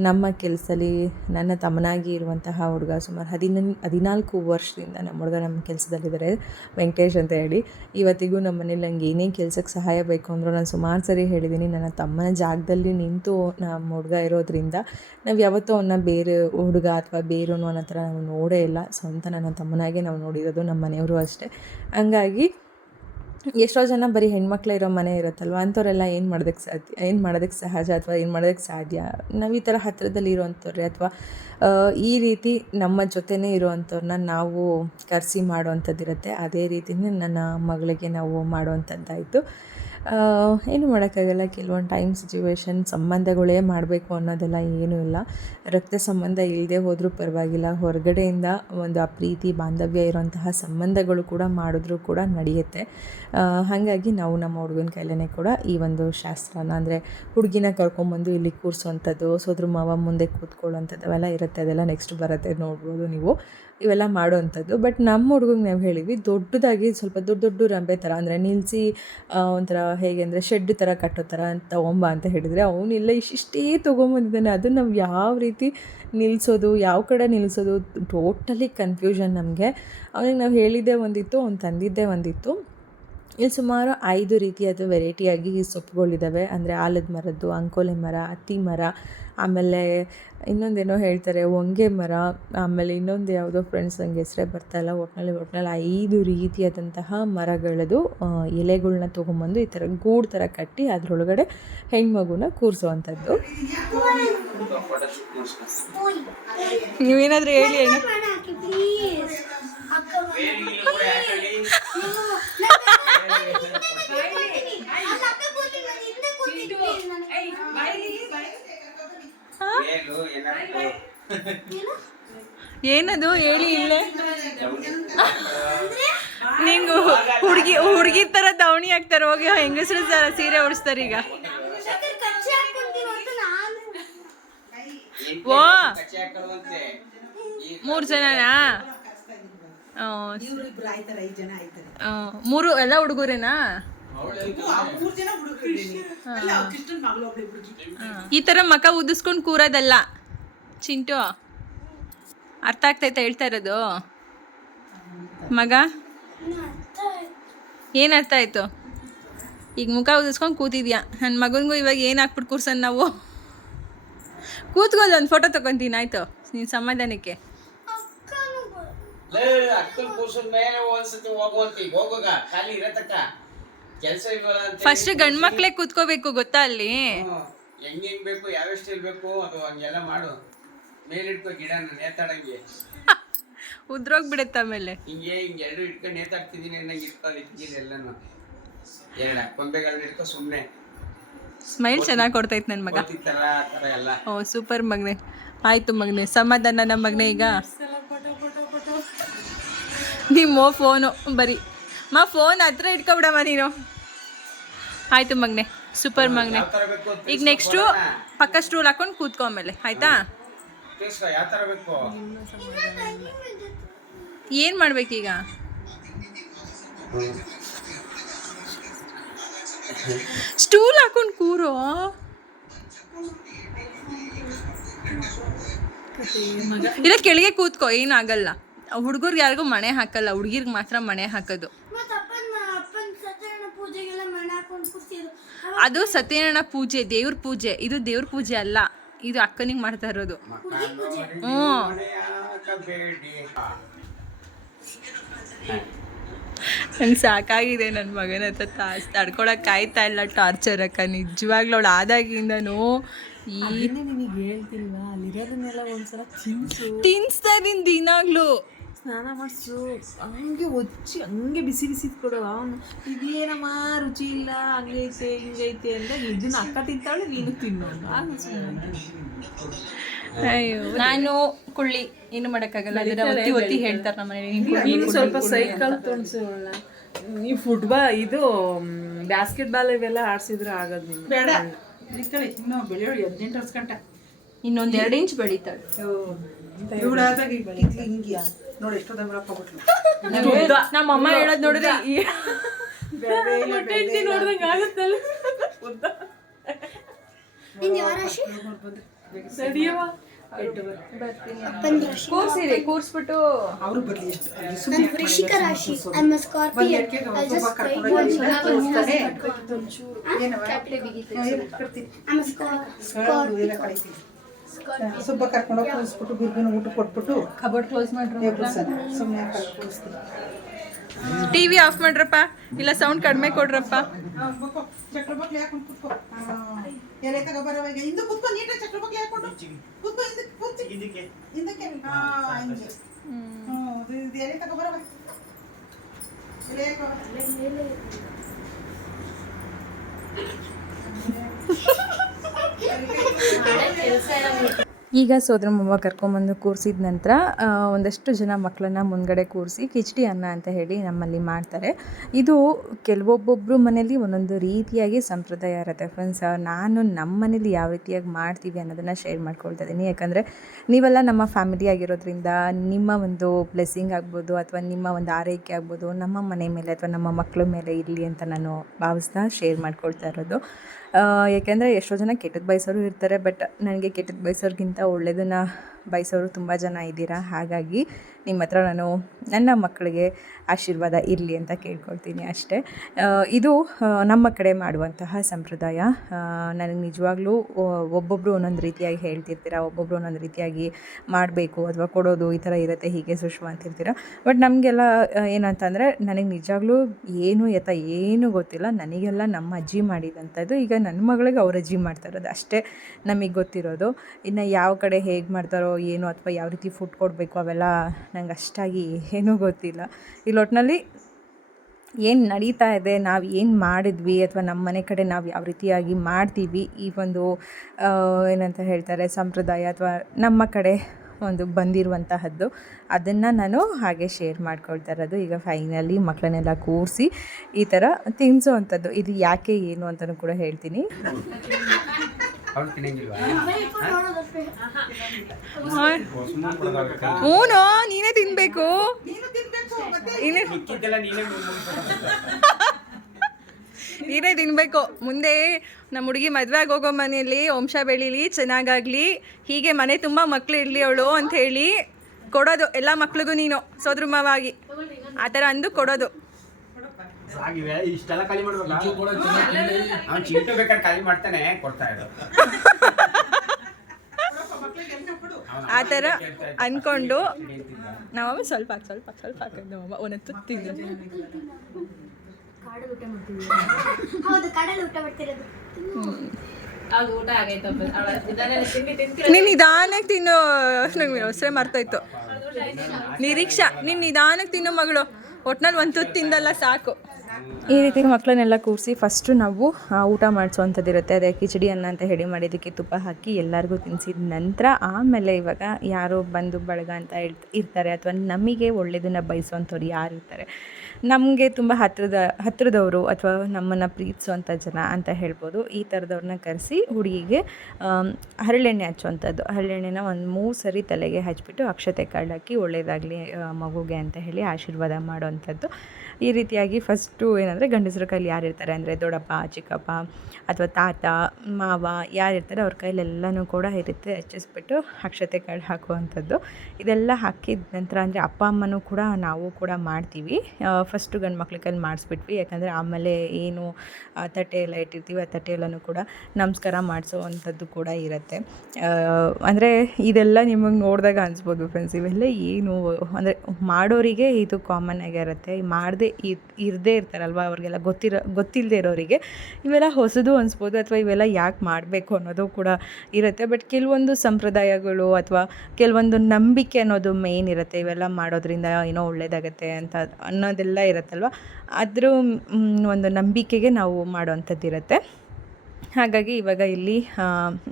ನಮ್ಮ ಕೆಲಸದಲ್ಲಿ ನನ್ನ ತಮ್ಮನಾಗಿ ಇರುವಂತಹ ಹುಡುಗ ಸುಮಾರು ಹದಿನ ಹದಿನಾಲ್ಕು ವರ್ಷದಿಂದ ನಮ್ಮ ಹುಡುಗ ನಮ್ಮ ಕೆಲಸದಲ್ಲಿದ್ದಾರೆ ವೆಂಕಟೇಶ್ ಅಂತ ಹೇಳಿ. ಇವತ್ತಿಗೂ ನಮ್ಮ ಮನೇಲಿ ನಂಗೆ ಏನೇ ಕೆಲಸಕ್ಕೆ ಸಹಾಯ ಬೇಕು ಅಂದರೂ ನಾನು ಸುಮಾರು ಸರಿ ಹೇಳಿದ್ದೀನಿ ನನ್ನ ತಮ್ಮನ ಜಾಗದಲ್ಲಿ ನಿಂತು ನಮ್ಮ ಹುಡುಗ ಇರೋದ್ರಿಂದ ನಾವು ಯಾವತ್ತೂ ಅವನ್ನ ಬೇರೆ ಹುಡುಗ ಅಥವಾ ಬೇರೆನೋ ಅನ್ನೋ ಥರ ನಾವು ನೋಡೇ ಇಲ್ಲ. ಸ್ವಂತ ನನ್ನ ತಮ್ಮನಾಗೆ ನಾವು ನೋಡಿರೋದು ನಮ್ಮ ಮನೆಯವರು ಅಷ್ಟೇ. ಹಂಗಾಗಿ ಎಷ್ಟೋ ಜನ ಬರೀ ಹೆಣ್ಮಕ್ಳೇ ಇರೋ ಮನೆ ಇರುತ್ತಲ್ವ? ಅಂಥವ್ರೆಲ್ಲ ಏನು ಮಾಡೋದಕ್ಕೆ ಸಾಧ್ಯ, ಏನು ಮಾಡೋದಕ್ಕೆ ಸಹಜ ಅಥವಾ ಏನು ಮಾಡೋದಕ್ಕೆ ಸಾಧ್ಯ? ನಾವು ಈ ಥರ ಹತ್ತಿರದಲ್ಲಿ ಇರೋವಂಥವ್ರೆ ಅಥವಾ ಈ ರೀತಿ ನಮ್ಮ ಜೊತೆನೇ ಇರೋವಂಥವ್ರನ್ನ ನಾವು ಕರೆಸಿ ಮಾಡುವಂಥದ್ದಿರುತ್ತೆ ಅದೇ ರೀತಿಯೇ ನನ್ನ ಮಗಳಿಗೆ ನಾವು ಮಾಡುವಂಥದ್ದಾಯಿತು ಏನು ಮಾಡೋಕ್ಕಾಗಲ್ಲ, ಕೆಲವೊಂದು ಟೈಮ್ ಸಿಚುವೇಶನ್ ಸಂಬಂಧಗಳೇ ಮಾಡಬೇಕು ಅನ್ನೋದೆಲ್ಲ ಏನೂ ಇಲ್ಲ. ರಕ್ತ ಸಂಬಂಧ ಇಲ್ಲದೆ ಹೋದರೂ ಪರವಾಗಿಲ್ಲ. ಹೊರಗಡೆಯಿಂದ ಒಂದು ಆ ಪ್ರೀತಿ ಬಾಂಧವ್ಯ ಇರುವಂತಹ ಸಂಬಂಧಗಳು ಕೂಡ ಮಾಡಿದ್ರೂ ಕೂಡ ನಡೆಯುತ್ತೆ. ಹಾಗಾಗಿ ನಾವು ನಮ್ಮ ಹುಡುಗನ ಕೈಲೇ ಕೂಡ ಈ ಒಂದು ಶಾಸ್ತ್ರನ, ಅಂದರೆ ಹುಡುಗಿನ ಕರ್ಕೊಂಬಂದು ಇಲ್ಲಿ ಕೂರಿಸುವಂಥದ್ದು ಸೋದ್ರ ಮಾವ ಮುಂದೆ ಕೂತ್ಕೊಳ್ಳೋವಂಥದ್ದು ಅವೆಲ್ಲ ಇರುತ್ತೆ. ಅದೆಲ್ಲ ನೆಕ್ಸ್ಟ್ ಬರುತ್ತೆ ನೋಡ್ಬೋದು ನೀವು. ಇವೆಲ್ಲ ಮಾಡುವಂಥದ್ದು. ಬಟ್ ನಮ್ಮ ಹುಡುಗಂಗೆ ನಾವು ಹೇಳಿವಿ ದೊಡ್ಡದಾಗಿ ಸ್ವಲ್ಪ ದೊಡ್ಡ ದೊಡ್ಡ ರಂಬೆ ಥರ ಅಂದರೆ ನಿಲ್ಲಿಸಿ ಒಂಥರ ಹೇಗೆ ಅಂದರೆ ಶೆಡ್ ಥರ ಕಟ್ಟೋ ಥರ ತೊಗೊಂಬ ಅಂತ ಹೇಳಿದರೆ ಅವನಿಲ್ಲ ಇಷ್ಟಿಷ್ಟೇ ತೊಗೊಂಬಂದಿದ್ದಾನೆ. ಅದು ನಾವು ಯಾವ ರೀತಿ ನಿಲ್ಲಿಸೋದು ಯಾವ ಕಡೆ ನಿಲ್ಲಿಸೋದು ಟೋಟಲಿ ಕನ್ಫ್ಯೂಷನ್ ನಮಗೆ. ಅವನಿಗೆ ನಾವು ಹೇಳಿದ್ದೇ ಒಂದಿತ್ತು, ಅವ್ನು ತಂದಿದ್ದೇ ಒಂದಿತ್ತು. ಇಲ್ಲಿ ಸುಮಾರು ಐದು ರೀತಿಯಾದ ವೆರೈಟಿಯಾಗಿ ಸೊಪ್ಪುಗಳಿದ್ದಾವೆ. ಅಂದರೆ ಆಲದ ಮರದ್ದು, ಅಂಕೋಲೆ ಮರ, ಅತ್ತಿ ಮರ, ಆಮೇಲೆ ಇನ್ನೊಂದೇನೋ ಹೇಳ್ತಾರೆ, ಹೊಂಗೆ ಮರ, ಆಮೇಲೆ ಇನ್ನೊಂದು ಯಾವುದೋ ಫ್ರೆಂಡ್ಸ್ ನನಗೆ ಹೆಸರೇ ಬರ್ತಾಯಿಲ್ಲ ಒಟ್ನಲ್ಲಿ ಒಟ್ನಲ್ಲಿ ಐದು ರೀತಿಯಾದಂತಹ ಮರಗಳದು ಎಲೆಗಳನ್ನ ಎಲೆಗಳ್ನ ತೊಗೊಂಬಂದು ಈ ಥರ ಗೂಡು ಥರ ಕಟ್ಟಿ ಅದರೊಳಗಡೆ ಹೆಣ್ಮಗುನ ಕೂರಿಸುವಂಥದ್ದು. ನೀವೇನಾದರೂ ಹೇಳಿ ಏನದು? ಹೇಳಿ ಇಲ್ಲೇ. ನಿಂಗು ಹುಡುಗಿ ಹುಡುಗಿ ತರ ದವಣಿ ಹಾಕ್ತಾರೆ. ಹೋಗಿ ಹೆಂಗಸರು ಸೀರೆ ಉಡಿಸ್ತಾರೆ ಈಗ. ಓ, ಮೂರು ಜನನಾ ಆ, ಇವರಿಬ್ರು ಆಯ್ತಾರೆ ಐದು ಜನ ಆಯ್ತಾರೆ ಆ, ಮೂರು ಎಲ್ಲ ಹುಡುಗರೇನಾ? ಈ ತರ ಮಕ ಉದಿಸ್ಕೊಂಡು ಕೂರೋದಲ್ಲ. ಚಿಂಟು ಅರ್ಥ ಆಗ್ತೈತೆ ಹೇಳ್ತಾ ಇರೋದು? ಮಗ? ಏನು ಅರ್ಥ ಆಯ್ತು? ಈಗ ಮುಖ ಉದಿಸ್ಕೊಂಡು ಕೂತಿದ್ಯಾ? ನನ್ನ ಮಗನಿಗೂ ಇವಾಗ ಏನು ಹಾಕ್ಬಿಟ್ಟು ಕೂರ್ಸನ್ ನಾವು? ಕೂತ್ಕೊಳ್ಳೋದು ಒಂದು ಫೋಟೋ ತಗೊಂತೀನಿ ಆಯಿತು? ನೀನು ಸಮಾಧಾನಕ್ಕೆ. ಬ- ಅಕ್ಕಲ್ ಮೇಲೆ ಒಂದ್ಸತಿ ಹೋಗುವಂತಿ. ಹೋಗೋಗ ಖಾಲಿ ಇರತಕ್ಕ. ಕೆಲಸ ಇಲ್ವಲ್ಲ ಅಂತ ಫಸ್ಟ್ ಗಂಡ್ ಮಕ್ಳೇ ಕೂತ್ಕೋಬೇಕು ಗೊತ್ತಾ ಅಲ್ಲಿ? ಹೆಂಗ್ ಹೆಂಗ್ ಬೇಕು ಸ್ಟೈಲ್ ಇರ್ಬೇಕು ಅದು ಹಂಗೆಲ್ಲ ಮಾಡು. ಮೇಲಿಟ್ಕೋ ಗಿಡನ ನೇತಾಡಂಗೆ. ಉದ್ರೋಗ್ಬಿಡತ್ತೆ ಆಮೇಲೆ. ಹಿಂಗೆ ಹಿಂಗೆ ಎರಡು ಇಟ್ಕೊಂಡು ನೇತಾಡ್ತಿದ್ದೀನಿ ಅನ್ನಂಗೆ ಇಟ್ಕೊಂಡು ಇಟ್ಟಿದ್ದೀನಿ ಎಲ್ಲಾನು. ಎರಡ ಕೊಂಬೆಗಳನ್ನ ಇಟ್ಕೊ ಸುಮ್ಮನೆ ಸ್ಮೈಲ್ ಚೆನ್ನಾಗಿ ಕೊಡ್ತೈತೆ ನನ್ನ ಮಗ. ಗೊತ್ತಿತ್ತಲ್ಲ ಆ ಥರ ಎಲ್ಲ. ಓ ಸೂಪರ್ ಮಗನೆ. ಆಯ್ತು ಮಗನೆ. ಸಮಾಧಾನ ನಮ್ಮ ಮಗನೆ ಈಗ. ನಿಮ್ಮ ಫೋನು ಬರೀ. ಮಾ ಫೋನ್ ಹತ್ರ ಇಟ್ಕೊಬಿಡಮ್ಮ ನೀನು. ಆಯಿತು ಮಗನೆ ಸೂಪರ್ ಮಗ್ನೆ. ಈಗ ನೆಕ್ಸ್ಟು ಪಕ್ಕ ಸ್ಟೂಲ್ ಹಾಕೊಂಡು ಕೂತ್ಕೊ ಆಮೇಲೆ ಆಯಿತಾ? ಏನು ಮಾಡ್ಬೇಕೀಗ ಸ್ಟೂಲ್ ಹಾಕೊಂಡು ಕೂರು? ಇಲ್ಲ ಕೆಳಗೆ ಕೂತ್ಕೋ ಏನಾಗಲ್ಲ ಆಗಲ್ಲ. ಹುಡುಗರ್ಗೆ ಯಾರಿಗೂ ಮಣೆ ಹಾಕಲ್ಲ ಹುಡುಗಿರ್ಗೆ ಮಾತ್ರ ಮಣೆ ಹಾಕೋದು. ಅದು ಸತ್ಯನಾರಾಯಣ ಪೂಜೆ ದೇವ್ರ ಪೂಜೆ. ಇದು ದೇವ್ರ ಪೂಜೆ ಅಲ್ಲ ಇದು ಅಕ್ಕನಿಗೆ ಮಾಡ್ತಾ ಇರೋದು. ಹ್ಞೂ. ನಂಗೆ ಸಾಕಾಗಿದೆ ನನ್ನ ಮಗನ ಹತ್ರ ತಾಸ್ ತಡ್ಕೊಳಕ್ಕೆ ಕಾಯ್ತಾ ಇಲ್ಲ ಟಾರ್ಚರ್ ಅಕ್ಕ. ನಿಜವಾಗ್ಲೂ ಅವಳು ಆದಾಗಿಂದನು ಈ ನಿನಗೆ ಹೇಳ್ತಿಲ್ವಾ? ಅಲ್ಲಿರೋದನ್ನೆಲ್ಲ ಒಂದ್ಸಲ ತಿನ್ಸು. ತಿನ್ಸ್ತಾ ಇದೀನಿ ದಿನಾಗ್ಲೂ. ಸ್ನಾನ ಮಾಡಿಸು. ಹಂಗೆ ಒಚ್ಚಿ ಹಂಗೆ ಬಿಸಿ ಬಿಸಿ ಕೊಡು ಅವನು ಇದೇನಮ್ಮ ರುಚಿ ಇಲ್ಲ ಹಂಗೈತೆ ಹಿಂಗೈತೆ ಅಂದ್ರೆ ಇದನ್ನ ಅಕ್ಕ ತಿಂತಾಳೆ ನೀನು ತಿನ್ನು ಅಯ್ಯೋ. ನಾನು ಕುಳ್ಳಿ ಏನು ಮಾಡೋಕ್ಕಾಗಲ್ಲ. ಅದನ್ನ ಒತ್ತಿ ಒತ್ತಿ ಹೇಳ್ತಾರೆ ನಮ್ಮ ನೀನು ಸ್ವಲ್ಪ ಸೈಕಲ್ ಅಂತ. ತೊಣಸು ಈ ಫುಟ್ಬಾಲ್ ಇದು ಬ್ಯಾಸ್ಕೆಟ್ ಬಾಲ್ ಇವೆಲ್ಲ ಆಡ್ಸಿದ್ರೆ ಆಗೋದು ಬೇಡ. ನಿಂತಳಿ ಇನ್ನೂ ಬೆಳೆಯೋಳಿ ಹದಿನೆಂಟು ವರ್ಷ ಗಂಟ. ಇನ್ನೊಂದ್ ಎರಡು ಇಂಚ್ ಬೆಳೀತಾಳೆ. ಇವಳಾದಾಗ ನೋಡಿ ಎಷ್ಟು ನಮ್ಮ ಅಮ್ಮ ಹೇಳೋದ್ ನೋಡಿದ್ರೆ ಈ- ನೋಡ್ದಂಗೆ ಆಗುತ್ತಲ್ಲ. ಸರಿಯವ ಕೂರ್ಸಿರಿ ಕೂರ್ಸ್ಬಿಟ್ಟು ಅವರು ಬರ್ಲಿ ವೃಷಿಕ ರಾಶಿ. I am scorpion I just try I Subba ಕರ್ಕೊಂಡೋಗಿ ಕೂರಿಸ್ಬಿಟ್ಟು ಬಿರ್ಬಿನ ಊಟ ಕೊಟ್ಬಿಟ್ಟು ಕಬೋರ್ಡ್ ಕ್ಲೋಸ್ ಮಾಡ್ರು. ಸುಮ್ಮನೆ ಟಿವಿ ಆಫ್ ಮಾಡ್ರಪ್ಪ. ಇಲ್ಲ ಸೌಂಡ್ ಕಡಿಮೆ ಕೊಡ್ರಪ್ಪ. ಚಕ್ರ ಈಗ ಸೋದರ ಮೊಮ್ಮ ಕರ್ಕೊಂಬಂದು ಕೂರಿಸಿದ ನಂತರ ಒಂದಷ್ಟು ಜನ ಮಕ್ಕಳನ್ನ ಮುಂದ್ಗಡೆ ಕೂರಿಸಿ ಕಿಚಡಿ ಅನ್ನ ಅಂತ ಹೇಳಿ ನಮ್ಮಲ್ಲಿ ಮಾಡ್ತಾರೆ. ಇದು ಕೆಲವೊಬ್ಬೊಬ್ಬರು ಮನೇಲಿ ಒಂದೊಂದು ರೀತಿಯಾಗಿ ಸಂಪ್ರದಾಯ ಇರುತ್ತೆ. ಫ್ರೆಂಡ್ಸ್ ನಾನು ನಮ್ಮ ಮನೇಲಿ ಯಾವ ರೀತಿಯಾಗಿ ಮಾಡ್ತೀವಿ ಅನ್ನೋದನ್ನು ಶೇರ್ ಮಾಡ್ಕೊಳ್ತಾ ಇದ್ದೀನಿ ಯಾಕಂದರೆ ನೀವೆಲ್ಲ ನಮ್ಮ ಫ್ಯಾಮಿಲಿ ಆಗಿರೋದ್ರಿಂದ ನಿಮ್ಮ ಒಂದು ಬ್ಲೆಸ್ಸಿಂಗ್ ಆಗ್ಬೋದು ಅಥವಾ ನಿಮ್ಮ ಒಂದು ಆರೈಕೆ ಆಗ್ಬೋದು ನಮ್ಮ ಮನೆ ಮೇಲೆ ಅಥವಾ ನಮ್ಮ ಮಕ್ಕಳ ಮೇಲೆ ಇರಲಿ ಅಂತ ನಾನು ಭಾವಿಸ್ತಾ ಶೇರ್ ಮಾಡ್ಕೊಳ್ತಾ ಇರೋದು. ಆ, ಯಾಕೆಂದರೆ ಎಷ್ಟೋ ಜನ ಕೆಟ್ಟದ್ದು ಬಯಸೋರು ಇರ್ತಾರೆ ಬಟ್ ನನಗೆ ಕೆಟ್ಟದ್ದು ಬಯಸೋರ್ಗಿಂತ ಒಳ್ಳೆಯದನ್ನು ಬಯಸೋರು ತುಂಬ ಜನ ಇದ್ದೀರಾ? ಹಾಗಾಗಿ ನಿಮ್ಮ ಹತ್ರ ನಾನು ನನ್ನ ಮಕ್ಕಳಿಗೆ ಆಶೀರ್ವಾದ ಇರಲಿ ಅಂತ ಕೇಳ್ಕೊಳ್ತೀನಿ ಅಷ್ಟೇ. ಇದು ನಮ್ಮ ಕಡೆ ಮಾಡುವಂತಹ ಸಂಪ್ರದಾಯ. ನನಗೆ ನಿಜವಾಗ್ಲೂ ಒಬ್ಬೊಬ್ಬರು ಒಂದೊಂದು ರೀತಿಯಾಗಿ ಹೇಳ್ತಿರ್ತೀರ? ಒಬ್ಬೊಬ್ಬರು ಒಂದೊಂದು ರೀತಿಯಾಗಿ ಮಾಡಬೇಕು ಅಥವಾ ಕೊಡೋದು ಈ ಥರ ಇರುತ್ತೆ, ಹೀಗೆ ಸುಷ್ಮಾ ಅಂತಿರ್ತೀರ? ಬಟ್ ನಮಗೆಲ್ಲ ಏನಂತಂದರೆ ನನಗೆ ನಿಜವಾಗ್ಲೂ ಏನು ಯಥ ಏನೂ ಗೊತ್ತಿಲ್ಲ. ನನಗೆಲ್ಲ ನಮ್ಮ ಅಜ್ಜಿ ಮಾಡಿದಂಥದ್ದು. ಈಗ ನನ್ನ ಮಗಳಿಗೆ ಅವ್ರ ಅಜ್ಜಿ ಮಾಡ್ತಾ ಇರೋದು ಅಷ್ಟೇ ನಮಗೆ ಗೊತ್ತಿರೋದು. ಇನ್ನು ಯಾವ ಕಡೆ ಹೇಗೆ ಮಾಡ್ತಾರೋ ಏನು ಅಥವಾ ಯಾವ ರೀತಿ ಫುಡ್ ಕೊಡಬೇಕು ಅವೆಲ್ಲ ನಂಗೆ ಅಷ್ಟಾಗಿ ಏನೂ ಗೊತ್ತಿಲ್ಲ. ಇಲ್ಲಿ ಒಟ್ಟಿನಲ್ಲಿ ಏನು ನಡೀತಾ ಇದೆ, ನಾವು ಏನು ಮಾಡಿದ್ವಿ ಅಥವಾ ನಮ್ಮ ಮನೆ ಕಡೆ ನಾವು ಯಾವ ರೀತಿಯಾಗಿ ಮಾಡ್ತೀವಿ ಈ ಒಂದು ಏನಂತ ಹೇಳ್ತಾರೆ, ಸಂಪ್ರದಾಯ ಅಥವಾ ನಮ್ಮ ಕಡೆ ಒಂದು ಬಂದಿರುವಂತಹದ್ದು, ಅದನ್ನು ನಾನು ಹಾಗೆ ಶೇರ್ ಮಾಡ್ಕೊಳ್ತಾ ಇರೋದು. ಈಗ ಫೈನಲಿ ಮಕ್ಕಳನ್ನೆಲ್ಲ ಕೂರಿಸಿ ಈ ಥರ ತಿನ್ಸೋ ಅಂಥದ್ದು ಇದು ಯಾಕೆ ಏನು ಅಂತಲೂ ಕೂಡ ಹೇಳ್ತೀನಿ. ಅವ್ರು ತಿನ್ನಂಗಿಲ್ವಾ? ಹ್ಞೂ ನೀನೇ ತಿನ್ಬೇಕು. ನೀನೇ ಮಿಕ್ಕಿದ್ದೆಲ್ಲ ನೀನೇ ನೀನೇ ತಿನ್ಬೇಕು. ಮುಂದೆ ನಮ್ಮ ಹುಡುಗಿ ಮದುವೆ ಹೋಗೋ ಮನೆಯಲ್ಲಿ ವಂಶ ಬೆಳೀಲಿ ಚೆನ್ನಾಗಾಗ್ಲಿ. ಹೀಗೆ ಮನೆ ತುಂಬ ಮಕ್ಳು ಇರಲಿ ಅವಳು ಅಂತ ಹೇಳಿ ಕೊಡೋದು. ಎಲ್ಲ ಮಕ್ಳಿಗೂ ನೀನು ಸೋದ್ರ ಮಾವಾಗಿ ಆ ಥರ ಅಂದು ಕೊಡೋದು. ಆಗಿವೆ ಇಷ್ಟೆಲ್ಲ ಖಾಲಿ ಮಾಡ್ಬೇಕು? ಅವ್ನು ಚಿಂಟು ಬೇಕಾದ್ರೆ ಖಾಲಿ ಮಾಡ್ತಾನೆ ಕೊಡ್ತಾ ಇರೋ ಆ ಥರ ಅಂದ್ಕೊಂಡು ನಮ್ಮಮ್ಮ ಸ್ವಲ್ಪ ಹಾಕಿ ಸ್ವಲ್ಪ ಹಾಕಿ ಸ್ವಲ್ಪ ಹಾಕಿದ್ ನಮ್ಮಮ್ಮ ಊಟ ಆಗೈತಪ್ಪ. ನೀನು ನಿಧಾನಕ್ಕೆ ತಿನ್ನು. ನಂಗೆ ವ್ಯವಸ್ಥೆ ಮರ್ತೋಯ್ತು. ನಿರೀಕ್ಷಾ ನೀನು ನಿಧಾನಕ್ಕೆ ತಿನ್ನೋ ಮಗಳು. ಒಟ್ನಲ್ಲಿ ಒಂದು ತುತ್ತು ತಿಂದಲ್ಲ ಸಾಕು. ಈ ರೀತಿ ಮಕ್ಕಳನ್ನೆಲ್ಲ ಕೂರಿಸಿ ಫಸ್ಟು ನಾವು ಊಟ ಮಾಡಿಸುವಂಥದ್ದು ಇರುತ್ತೆ ಅದೇ ಕಿಚಡಿ ಅನ್ನ ಅಂತ ಹೇಳಿ ಮಾಡಿದ್ದಕ್ಕೆ ತುಪ್ಪ ಹಾಕಿ ಎಲ್ಲರಿಗೂ ತಿನ್ನಿಸಿದ ನಂತರ ಆಮೇಲೆ ಇವಾಗ ಯಾರು ಬಂದು ಬಳಗ ಅಂತ ಇರ್ತಾರೆ ಅಥವಾ ನಮಗೆ ಒಳ್ಳೆಯದನ್ನು ಬಯಸುವಂಥವ್ರು ಯಾರು ಇರ್ತಾರೆ. ನಮಗೆ ತುಂಬ ಹತ್ತಿರದ ಹತ್ತಿರದವರು ಅಥವಾ ನಮ್ಮನ್ನು ಪ್ರೀತಿಸುವಂಥ ಜನ ಅಂತ ಹೇಳ್ಬೋದು. ಈ ಥರದವ್ರನ್ನ ಕರೆಸಿ ಹುಡುಗಿಗೆ ಹರಳೆಣ್ಣೆ ಹಚ್ಚುವಂಥದ್ದು. ಹರಳೆಣ್ಣೆನ ಒಂದು ಮೂರು ಸರಿ ತಲೆಗೆ ಹಚ್ಬಿಟ್ಟು ಅಕ್ಷತೆ ಕಾಳಾಕಿ ಒಳ್ಳೆಯದಾಗಲಿ ಮಗುಗೆ ಅಂತ ಹೇಳಿ ಆಶೀರ್ವಾದ ಮಾಡೋವಂಥದ್ದು. ಈ ರೀತಿಯಾಗಿ ಫಸ್ಟು ಏನಂದರೆ ಗಂಡಸರ ಕೈಲಿ ಯಾರು ಇರ್ತಾರೆ ಅಂದರೆ ದೊಡ್ಡಪ್ಪ ಚಿಕ್ಕಪ್ಪ ಅಥವಾ ತಾತ, ಮಾವ ಯಾರಿರ್ತಾರೆ ಅವ್ರ ಕೈಲೆಲ್ಲನೂ ಕೂಡ ಇರುತ್ತೆ ಹೆಚ್ಚಿಸ್ಬಿಟ್ಟು ಅಕ್ಷತೆ ಕಾಳು ಹಾಕುವಂಥದ್ದು. ಇದೆಲ್ಲ ಹಾಕಿದ ನಂತರ ಅಂದರೆ ಅಪ್ಪ, ಅಮ್ಮನೂ ಕೂಡ ನಾವು ಕೂಡ ಮಾಡ್ತೀವಿ. ಫಸ್ಟು ಗಂಡು ಮಕ್ಳ ಕೈಲಿ ಮಾಡಿಸ್ಬಿಟ್ವಿ. ಯಾಕಂದರೆ ಆಮೇಲೆ ಏನು ತಟ್ಟೆ ಎಲ್ಲ ಇಟ್ಟಿರ್ತೀವಿ, ಆ ತಟ್ಟೆ ಎಲ್ಲನೂ ಕೂಡ ನಮಸ್ಕಾರ ಮಾಡಿಸೋವಂಥದ್ದು ಕೂಡ ಇರುತ್ತೆ. ಅಂದರೆ ಇದೆಲ್ಲ ನಿಮಗೆ ನೋಡಿದಾಗ ಅನಿಸ್ಬೋದು ಫ್ರೆಂಡ್ಸ್ ಇವೆಲ್ಲ ಏನು, ಅಂದರೆ ಮಾಡೋರಿಗೆ ಇದು ಕಾಮನ್ ಆಗಿರುತ್ತೆ ಮಾಡದೇ ಇರ್, ಇರದೇ ಇರ್ತಾರಲ್ವ ಅವ್ರಿಗೆಲ್ಲ ಗೊತ್ತಿರೋ ಗೊತ್ತಿಲ್ಲದೆ ಇರೋರಿಗೆ. ಇವೆಲ್ಲ ಹೊಸದು ಅನಿಸ್ಬೋದು ಅಥವಾ ಇವೆಲ್ಲ ಯಾಕೆ ಮಾಡಬೇಕು ಅನ್ನೋದು ಕೂಡ ಇರುತ್ತೆ. ಬಟ್ ಕೆಲವೊಂದು ಸಂಪ್ರದಾಯಗಳು ಅಥವಾ ಕೆಲವೊಂದು ನಂಬಿಕೆ ಅನ್ನೋದು ಮೇಯ್ನ್ ಇರುತ್ತೆ. ಇವೆಲ್ಲ ಮಾಡೋದ್ರಿಂದ ಏನೋ ಒಳ್ಳೆಯದಾಗತ್ತೆ ಅಂತ ಅನ್ನೋದೆಲ್ಲ ಇರುತ್ತಲ್ವ? ಅದ್ರ ಒಂದು ನಂಬಿಕೆಗೆ ನಾವು ಮಾಡೋವಂಥದ್ದು ಇರುತ್ತೆ ಹಾಗಾಗಿ ಇವಾಗ ಇಲ್ಲಿ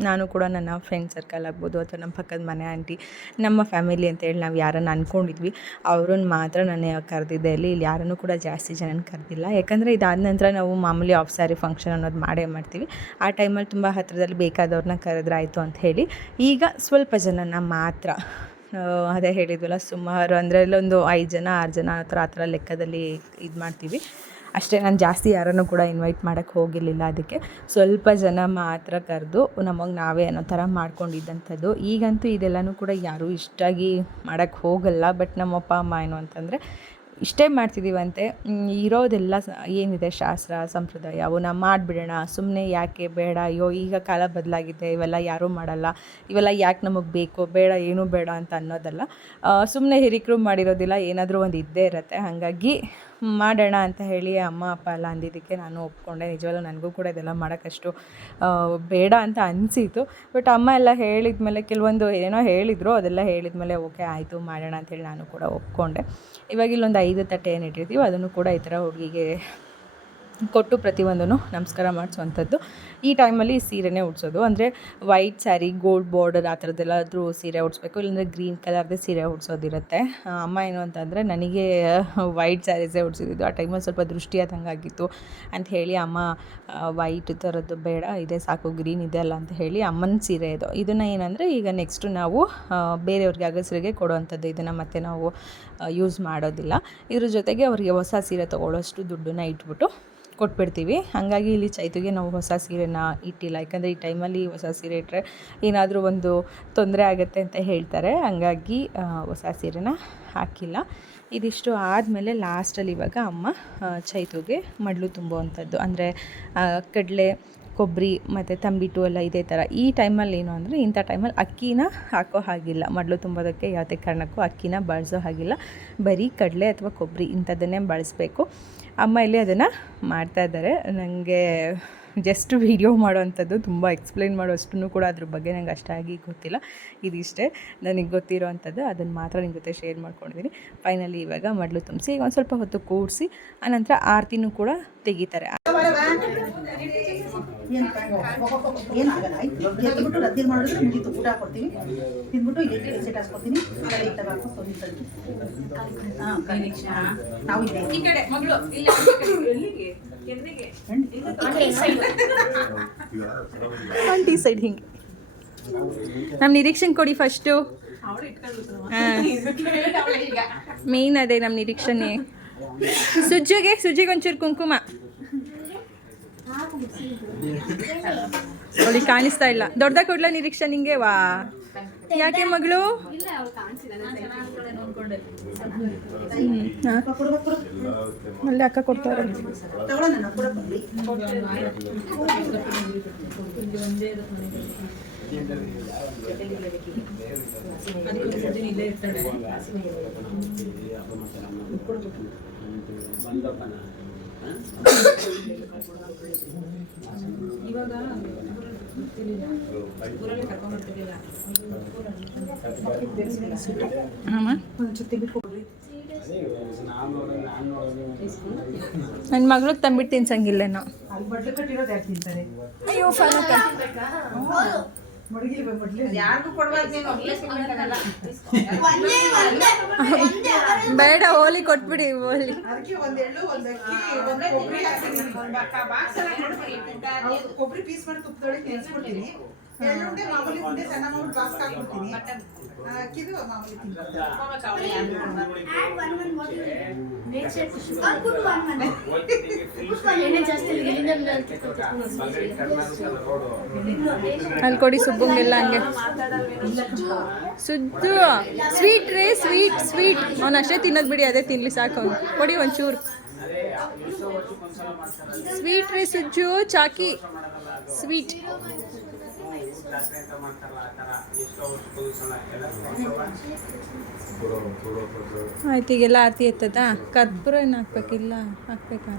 ನಾನು ಕೂಡ ನನ್ನ ಫ್ರೆಂಡ್ ಸರ್ಕಲ್ ಆಗ್ಬೋದು ಅಥವಾ ನಮ್ಮ ಪಕ್ಕದ ಮನೆ ಆಂಟಿ ನಮ್ಮ ಫ್ಯಾಮಿಲಿ ಅಂತೇಳಿ ನಾವು ಯಾರನ್ನು ಅಂದ್ಕೊಂಡಿದ್ವಿ ಅವ್ರನ್ನ ಮಾತ್ರ ನಾನು ಕರೆದಿದ್ದೆ. ಇಲ್ಲಿ ಇಲ್ಲಿ ಯಾರನ್ನು ಕೂಡ ಜಾಸ್ತಿ ಜನನ ಕರೆದಿಲ್ಲ. ಯಾಕಂದರೆ ಇದಾದ ನಂತರ ನಾವು ಮಾಮೂಲಿ ಆಫ್ ಸ್ಯಾರಿ ಫಂಕ್ಷನ್ ಅನ್ನೋದು ಮಾಡೇ ಮಾಡ್ತೀವಿ. ಆ ಟೈಮಲ್ಲಿ ತುಂಬ ಹತ್ತಿರದಲ್ಲಿ ಬೇಕಾದವ್ರನ್ನ ಕರೆದ್ರಾಯಿತು ಅಂತ ಹೇಳಿ, ಈಗ ಸ್ವಲ್ಪ ಜನನ ಮಾತ್ರ ಅದೇ ಹೇಳಿದ್ವಲ್ಲ ಸುಮಾರು ಅಂದರೆ ಇಲ್ಲೊಂದು ಐದು ಜನ, ಆರು ಜನ ಆ ಥರ ಆ ಥರ ಲೆಕ್ಕದಲ್ಲಿ ಇದು ಮಾಡ್ತೀವಿ. ಅಷ್ಟೇ, ನಾನು ಜಾಸ್ತಿ ಯಾರನ್ನು ಕೂಡ ಇನ್ವೈಟ್ ಮಾಡೋಕ್ಕೆ ಹೋಗಿರಲಿಲ್ಲ ಅದಕ್ಕೆ. ಸ್ವಲ್ಪ ಜನ ಮಾತ್ರ ಕರೆದು ನಮಗೆ ನಾವೇ ಅನ್ನೋ ಥರ ಮಾಡ್ಕೊಂಡಿದ್ದಂಥದ್ದು. ಈಗಂತೂ ಇದೆಲ್ಲನೂ ಕೂಡ ಯಾರೂ ಇಷ್ಟಾಗಿ ಮಾಡೋಕ್ಕೆ ಹೋಗಲ್ಲ. ಬಟ್ ನಮ್ಮಪ್ಪ, ಅಮ್ಮ ಏನು ಅಂತಂದರೆ, ಇಷ್ಟೇ ಮಾಡ್ತಿದ್ದೀವಂತೆ ಇರೋದೆಲ್ಲ ಏನಿದೆ ಶಾಸ್ತ್ರ, ಸಂಪ್ರದಾಯ? ಅವನ್ನ ಮಾಡಿಬಿಡೋಣ. ಸುಮ್ಮನೆ ಯಾಕೆ ಬೇಡ? ಅಯ್ಯೋ, ಈಗ ಕಾಲ ಬದಲಾಗಿದೆ. ಇವೆಲ್ಲ ಯಾರೂ ಮಾಡಲ್ಲ. ಇವೆಲ್ಲ ಯಾಕೆ ನಮಗೆ ಬೇಕು? ಬೇಡ, ಏನೂ ಬೇಡ ಅಂತ ಅನ್ನೋದಲ್ಲ ಸುಮ್ಮನೆ ಹಿರಿಕರು ಮಾಡಿರೋದಿಲ್ಲ. ಏನಾದರೂ ಒಂದು ಇದ್ದೇ ಇರುತ್ತೆ. ಹಾಗಾಗಿ ಮಾಡೋಣ ಅಂತ ಹೇಳಿ ಅಮ್ಮ, ಅಪ್ಪ ಎಲ್ಲ ಅಂದಿದ್ದಕ್ಕೆ ನಾನು ಒಪ್ಕೊಂಡೆ. ನಿಜವಾಗ್ಲೂ ನನಗೂ ಕೂಡ ಇದೆಲ್ಲ ಮಾಡೋಕ್ಕಷ್ಟು ಬೇಡ ಅಂತ ಅನಿಸಿತು ಬಟ್ ಅಮ್ಮ ಎಲ್ಲ ಹೇಳಿದ ಮೇಲೆ ಕೆಲವೊಂದು ಏನೋ ಹೇಳಿದರು, ಅದೆಲ್ಲ ಹೇಳಿದ ಮೇಲೆ ಓಕೆ, ಆಯಿತು, ಮಾಡೋಣ ಅಂತೇಳಿ ನಾನು ಕೂಡ ಒಪ್ಕೊಂಡೆ. ಇವಾಗ ಇಲ್ಲೊಂದು ಐದು ತಟ್ಟೆ ಏನು ಇಟ್ಟಿರ್ತೀವಿ, ಅದನ್ನು ಕೂಡ ಈ ಥರ ಹುಡುಗಿಗೆ ಕೊಟ್ಟು ಪ್ರತಿಯೊಂದನ್ನು ನಮಸ್ಕಾರ ಮಾಡಿಸುವಂಥದ್ದು. ಈ ಟೈಮಲ್ಲಿ ಸೀರೆನೇ ಉಡ್ಸೋದು. ಅಂದರೆ ವೈಟ್ ಸ್ಯಾರಿ ಗೋಲ್ಡ್ ಬಾರ್ಡರ್ ಆ ಥರದ್ದೆಲ್ಲಾದರೂ ಸೀರೆ ಉಡಿಸ್ಬೇಕು. ಇಲ್ಲಾಂದರೆ ಗ್ರೀನ್ ಕಲರ್ದೇ ಸೀರೆ ಉಡ್ಸೋದಿರುತ್ತೆ. ಅಮ್ಮ ಏನು ಅಂತಂದರೆ, ನನಗೆ ವೈಟ್ ಸ್ಯಾರೀಸೇ ಉಡ್ಸಿದ್ದು. ಆ ಟೈಮಲ್ಲಿ ಸ್ವಲ್ಪ ದೃಷ್ಟಿ ಆದಂಗೆ ಆಗಿತ್ತು ಅಂತ ಹೇಳಿ ಅಮ್ಮ ವೈಟ್ ಥರದ್ದು ಬೇಡ. ಇದೆ ಸಾಕು ಗ್ರೀನ್ ಇದೆ ಅಲ್ಲ ಅಂತ ಹೇಳಿ ಅಮ್ಮನ ಸೀರೆ ಇದು. ಇದನ್ನು ಏನಂದರೆ, ಈಗ ನೆಕ್ಸ್ಟು ನಾವು ಬೇರೆಯವ್ರಿಗೆ ಅಗಸರಿಗೆ ಕೊಡುವಂಥದ್ದು. ಇದನ್ನು ಮತ್ತೆ ನಾವು ಯೂಸ್ ಮಾಡೋದಿಲ್ಲ. ಇದ್ರ ಜೊತೆಗೆ ಅವರಿಗೆ ಹೊಸ ಸೀರೆ ತೊಗೊಳ್ಳೋಷ್ಟು ದುಡ್ಡನ್ನ ಇಟ್ಬಿಟ್ಟು ಕೊಟ್ಬಿಡ್ತೀವಿ. ಹಾಗಾಗಿ ಇಲ್ಲಿ ಚೈತುಗೆ ನಾವು ಹೊಸ ಸೀರೆನ ಇಟ್ಟಿಲ್ಲ. ಯಾಕಂದರೆ ಈ ಟೈಮಲ್ಲಿ ಹೊಸ ಸೀರೆ ಇಟ್ಟರೆ ಏನಾದರೂ ಒಂದು ತೊಂದರೆ ಆಗುತ್ತೆ ಅಂತ ಹೇಳ್ತಾರೆ. ಹಾಗಾಗಿ ಹೊಸ ಸೀರೆನ ಹಾಕಿಲ್ಲ. ಇದಿಷ್ಟು ಆದಮೇಲೆ ಲಾಸ್ಟಲ್ಲಿ ಇವಾಗ ಅಮ್ಮ ಚೈತುಗೆ ಮಡ್ಲು ತುಂಬುವಂಥದ್ದು. ಅಂದರೆ ಕಡಲೆ, ಕೊಬ್ಬರಿ, ಮತ್ತು ತಂಬಿಟ್ಟು ಎಲ್ಲ ಇದೇ ಥರ. ಈ ಟೈಮಲ್ಲಿ ಏನು ಅಂದರೆ, ಇಂಥ ಟೈಮಲ್ಲಿ ಅಕ್ಕಿನ ಹಾಕೋ ಹಾಗಿಲ್ಲ. ಮಡ್ಲು ತುಂಬೋದಕ್ಕೆ ಯಾವುದೇ ಕಾರಣಕ್ಕೂ ಅಕ್ಕಿನ ಬಳಸೋ ಹಾಗಿಲ್ಲ. ಬರೀ ಕಡಲೆ ಅಥವಾ ಕೊಬ್ಬರಿ ಇಂಥದ್ದನ್ನೇ ಬಳಸಬೇಕು. ಅಮ್ಮ ಇಲ್ಲಿ ಅದನ್ನು ಮಾಡ್ತಾ ಇದ್ದಾರೆ. ನನಗೆ ಜಸ್ಟ್ ವೀಡಿಯೋ ಮಾಡೋವಂಥದ್ದು ತುಂಬ ಎಕ್ಸ್ಪ್ಲೈನ್ ಮಾಡೋಷ್ಟು ಕೂಡ ಅದ್ರ ಬಗ್ಗೆ ನಂಗೆ ಅಷ್ಟಾಗಿ ಗೊತ್ತಿಲ್ಲ. ಇದಿಷ್ಟೇ. ನನಗೆ ಗೊತ್ತಿರೋ ಅಂಥದ್ದು ಅದನ್ನು ಮಾತ್ರ ನಿಮ್ಮ ಜೊತೆ ಶೇರ್ ಮಾಡ್ಕೊಂಡಿದ್ದೀನಿ. ಫೈನಲಿ ಇವಾಗ ಮಡಲು ತುಂಬಿಸಿ, ಈಗ ಒಂದು ಸ್ವಲ್ಪ ಹೊತ್ತು ಕೂಡಿಸಿ, ಆನಂತರ ಆರತಿನೂ ಕೂಡ ತೆಗಿತಾರೆ. ಏನು ಆಗಲ್ಲ ಆಯ್ತು. ಎದ್ಬಿಟ್ಟು ರದ್ದಿ ಮಾಡಿದ್ರೆ ಮುಗೀತು. ಊಟ ಕೊಡ್ತೀನಿ. ತಿಂದ್ಬಿಟ್ಟು ಇಲ್ಲಿ ಸೆಟ್ ಹಾಕ್ಕೊಡ್ತೀನಿ. ಕಡೆ ಇಟ್ಟ ಹಾಂ ನಾವು ಇದೆ ಈ ಕಡೆ ಮಗಳು ಇಲ್ಲ ಎಲ್ಲಿಗೆ? ಆಂಟಿ ಸೈಡ್ ಹಿಂಗೆ. ನಮ್ಮ ನಿರೀಕ್ಷೆ ಕೊಡಿ ಫಸ್ಟು ಮೇನ್ ಅದೇ ನಮ್ಮ ನಿರೀಕ್ಷಣೆ. ಸುಜ್ಜಿಗೆ ಸುಜ್ಜಿಗೆ ಒಂಚೂರು ಕುಂಕುಮ. ಅವಳಿಗೆ ಕಾಣಿಸ್ತಾ ಇಲ್ಲ. ದೊಡ್ಡದಾಗ ಕೊಡ್ಲ ನಿರೀಕ್ಷೆ ನಿಂಗೆ? ವಾ. ಯಾಕೆ ಮಗಳು? ಅಲ್ಲಿ ಅಕ್ಕ ಕೊಡ್ತಾರೆ. ಇವಾಗ ನನ್ನ ಮಗಳಿಗೆ ತಂಬಿಟ್ಟು ತಿನ್ಸಂಗಿಲ್ಲೇನೋ. ಅಯ್ಯೋ ಫಲಕ ಬೇಡ ಹೋಲಿ ಕೊಟ್ಬಿಡಿ ಹೋಲಿ. ಕೊಬ್ಬರಿ ಪೀಸ್ ಮಾಡಿ ತುಪ್ಪದೊಳಗೆ ನೆನೆಸ್ಬಿಡ್ತೀನಿ. ಎಳ್ಳು ಮಾಮೂಲಿ ಉಂಡೆ ಸಣ್ಣ ಮಾಮೂಲಿ ಫ್ಲಾಸ್ಕ್ ಹಾಕ್ಬಿಡ್ತೀನಿ. ಅಕ್ಕಿದು ಮಾಮೂಲಿ ಅಲ್ಲಿ ಕೊಡಿ ಸುಬ್ಬಂಗೆಲ್ಲ ಹಂಗೆ. ಸುದ್ದು ಸ್ವೀಟ್ ರೇ ಸ್ವೀಟ್ ಸ್ವೀಟ್ ಅವ್ನು ಅಷ್ಟೇ ತಿನ್ನೋದು ಬಿಡಿ, ಅದೇ ತಿನ್ಲಿ ಸಾಕು. ಅವ್ನು ಕೊಡಿ ಒಂಚೂರು. ಸ್ವೀಟ್ ರೇ ಸುಜ್ಜು, ಚಾಕಿ. ಸ್ವೀಟ್ ಜಾತ್ರೆ ಅಂತ ಮಾಡ್ತಾರಲ್ಲ ಆ ಥರ ಎಷ್ಟೋ ವರ್ಷಕ್ಕೊಂದು ಸಲ ಎಲ್ಲ. ಆಯ್ತು ಈಗೆಲ್ಲ ಆರತಿ ಎತ್ತದ? ಕರ್ಪೂರ ಏನು ಹಾಕ್ಬೇಕಿಲ್ಲ ಹಾಕ್ಬೇಕಾ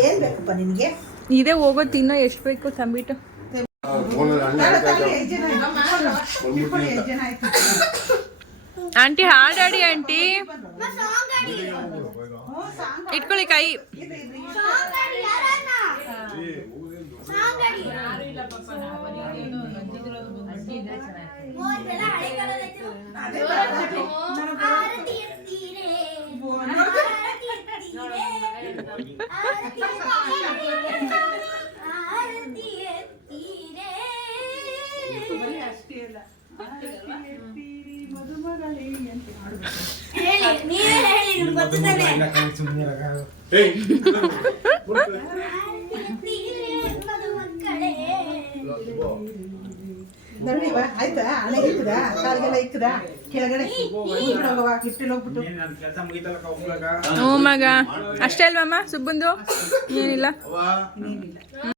ಏನ್ ಬೇಕಪ್ಪ ನಿನಗೆ? ಇದೇ ಹೋಗೋ ತಿನ್ನೋ ಎಷ್ಟು ಬೇಕು ತಂಬಿಟ್ಟು ಆಂಟಿ ಹಾಡಾಡಿ ಆಂಟಿ. ಇಟ್ಕೊಳ್ಳಿ ಕೈ ಇದು ಇದು ಸಾಂಗ್ ಆಡಿ ಯಾರನ್ನ ಸಾಂಗ್ ಆಡಿ ಮೂವತ್ತು ಜನ ಹಳೆ ಕಾಲದೈತೆ ಆರತಿ ಎತ್ತೀರೆ ಆರತಿ ಎತ್ತೀರೆ ಆರತಿ ಎತ್ತೀರೆ ಆರತಿ ಎತ್ತೀರೆ ಅಷ್ಟೇ ಅಲ್ಲ ಎತ್ತೀರಿ ಮದುಮಗಳೇ ಅಂತ ಮಾಡ್ಬೇಕು ಹೇಳಿ ನೀವೇ ಹೇಳಿ ನಿಮ್ಗೆ ನೋಡಿವ ಆಯ್ತಾ? ಹಣೆ ಇಕ್ಕದ ಕಾಲ್ಗೆಲ್ಲ ಇಕ್ಕದ ಕೆಳಗಡೆ. ಹೋಗ್ಬಿಟ್ಟು. ಹ್ಞೂ ಮಗ. ಅಷ್ಟೇ ಅಲ್ವಮ್ಮ ಸುಬ್ಬಂದು? ಏನಿಲ್ಲ.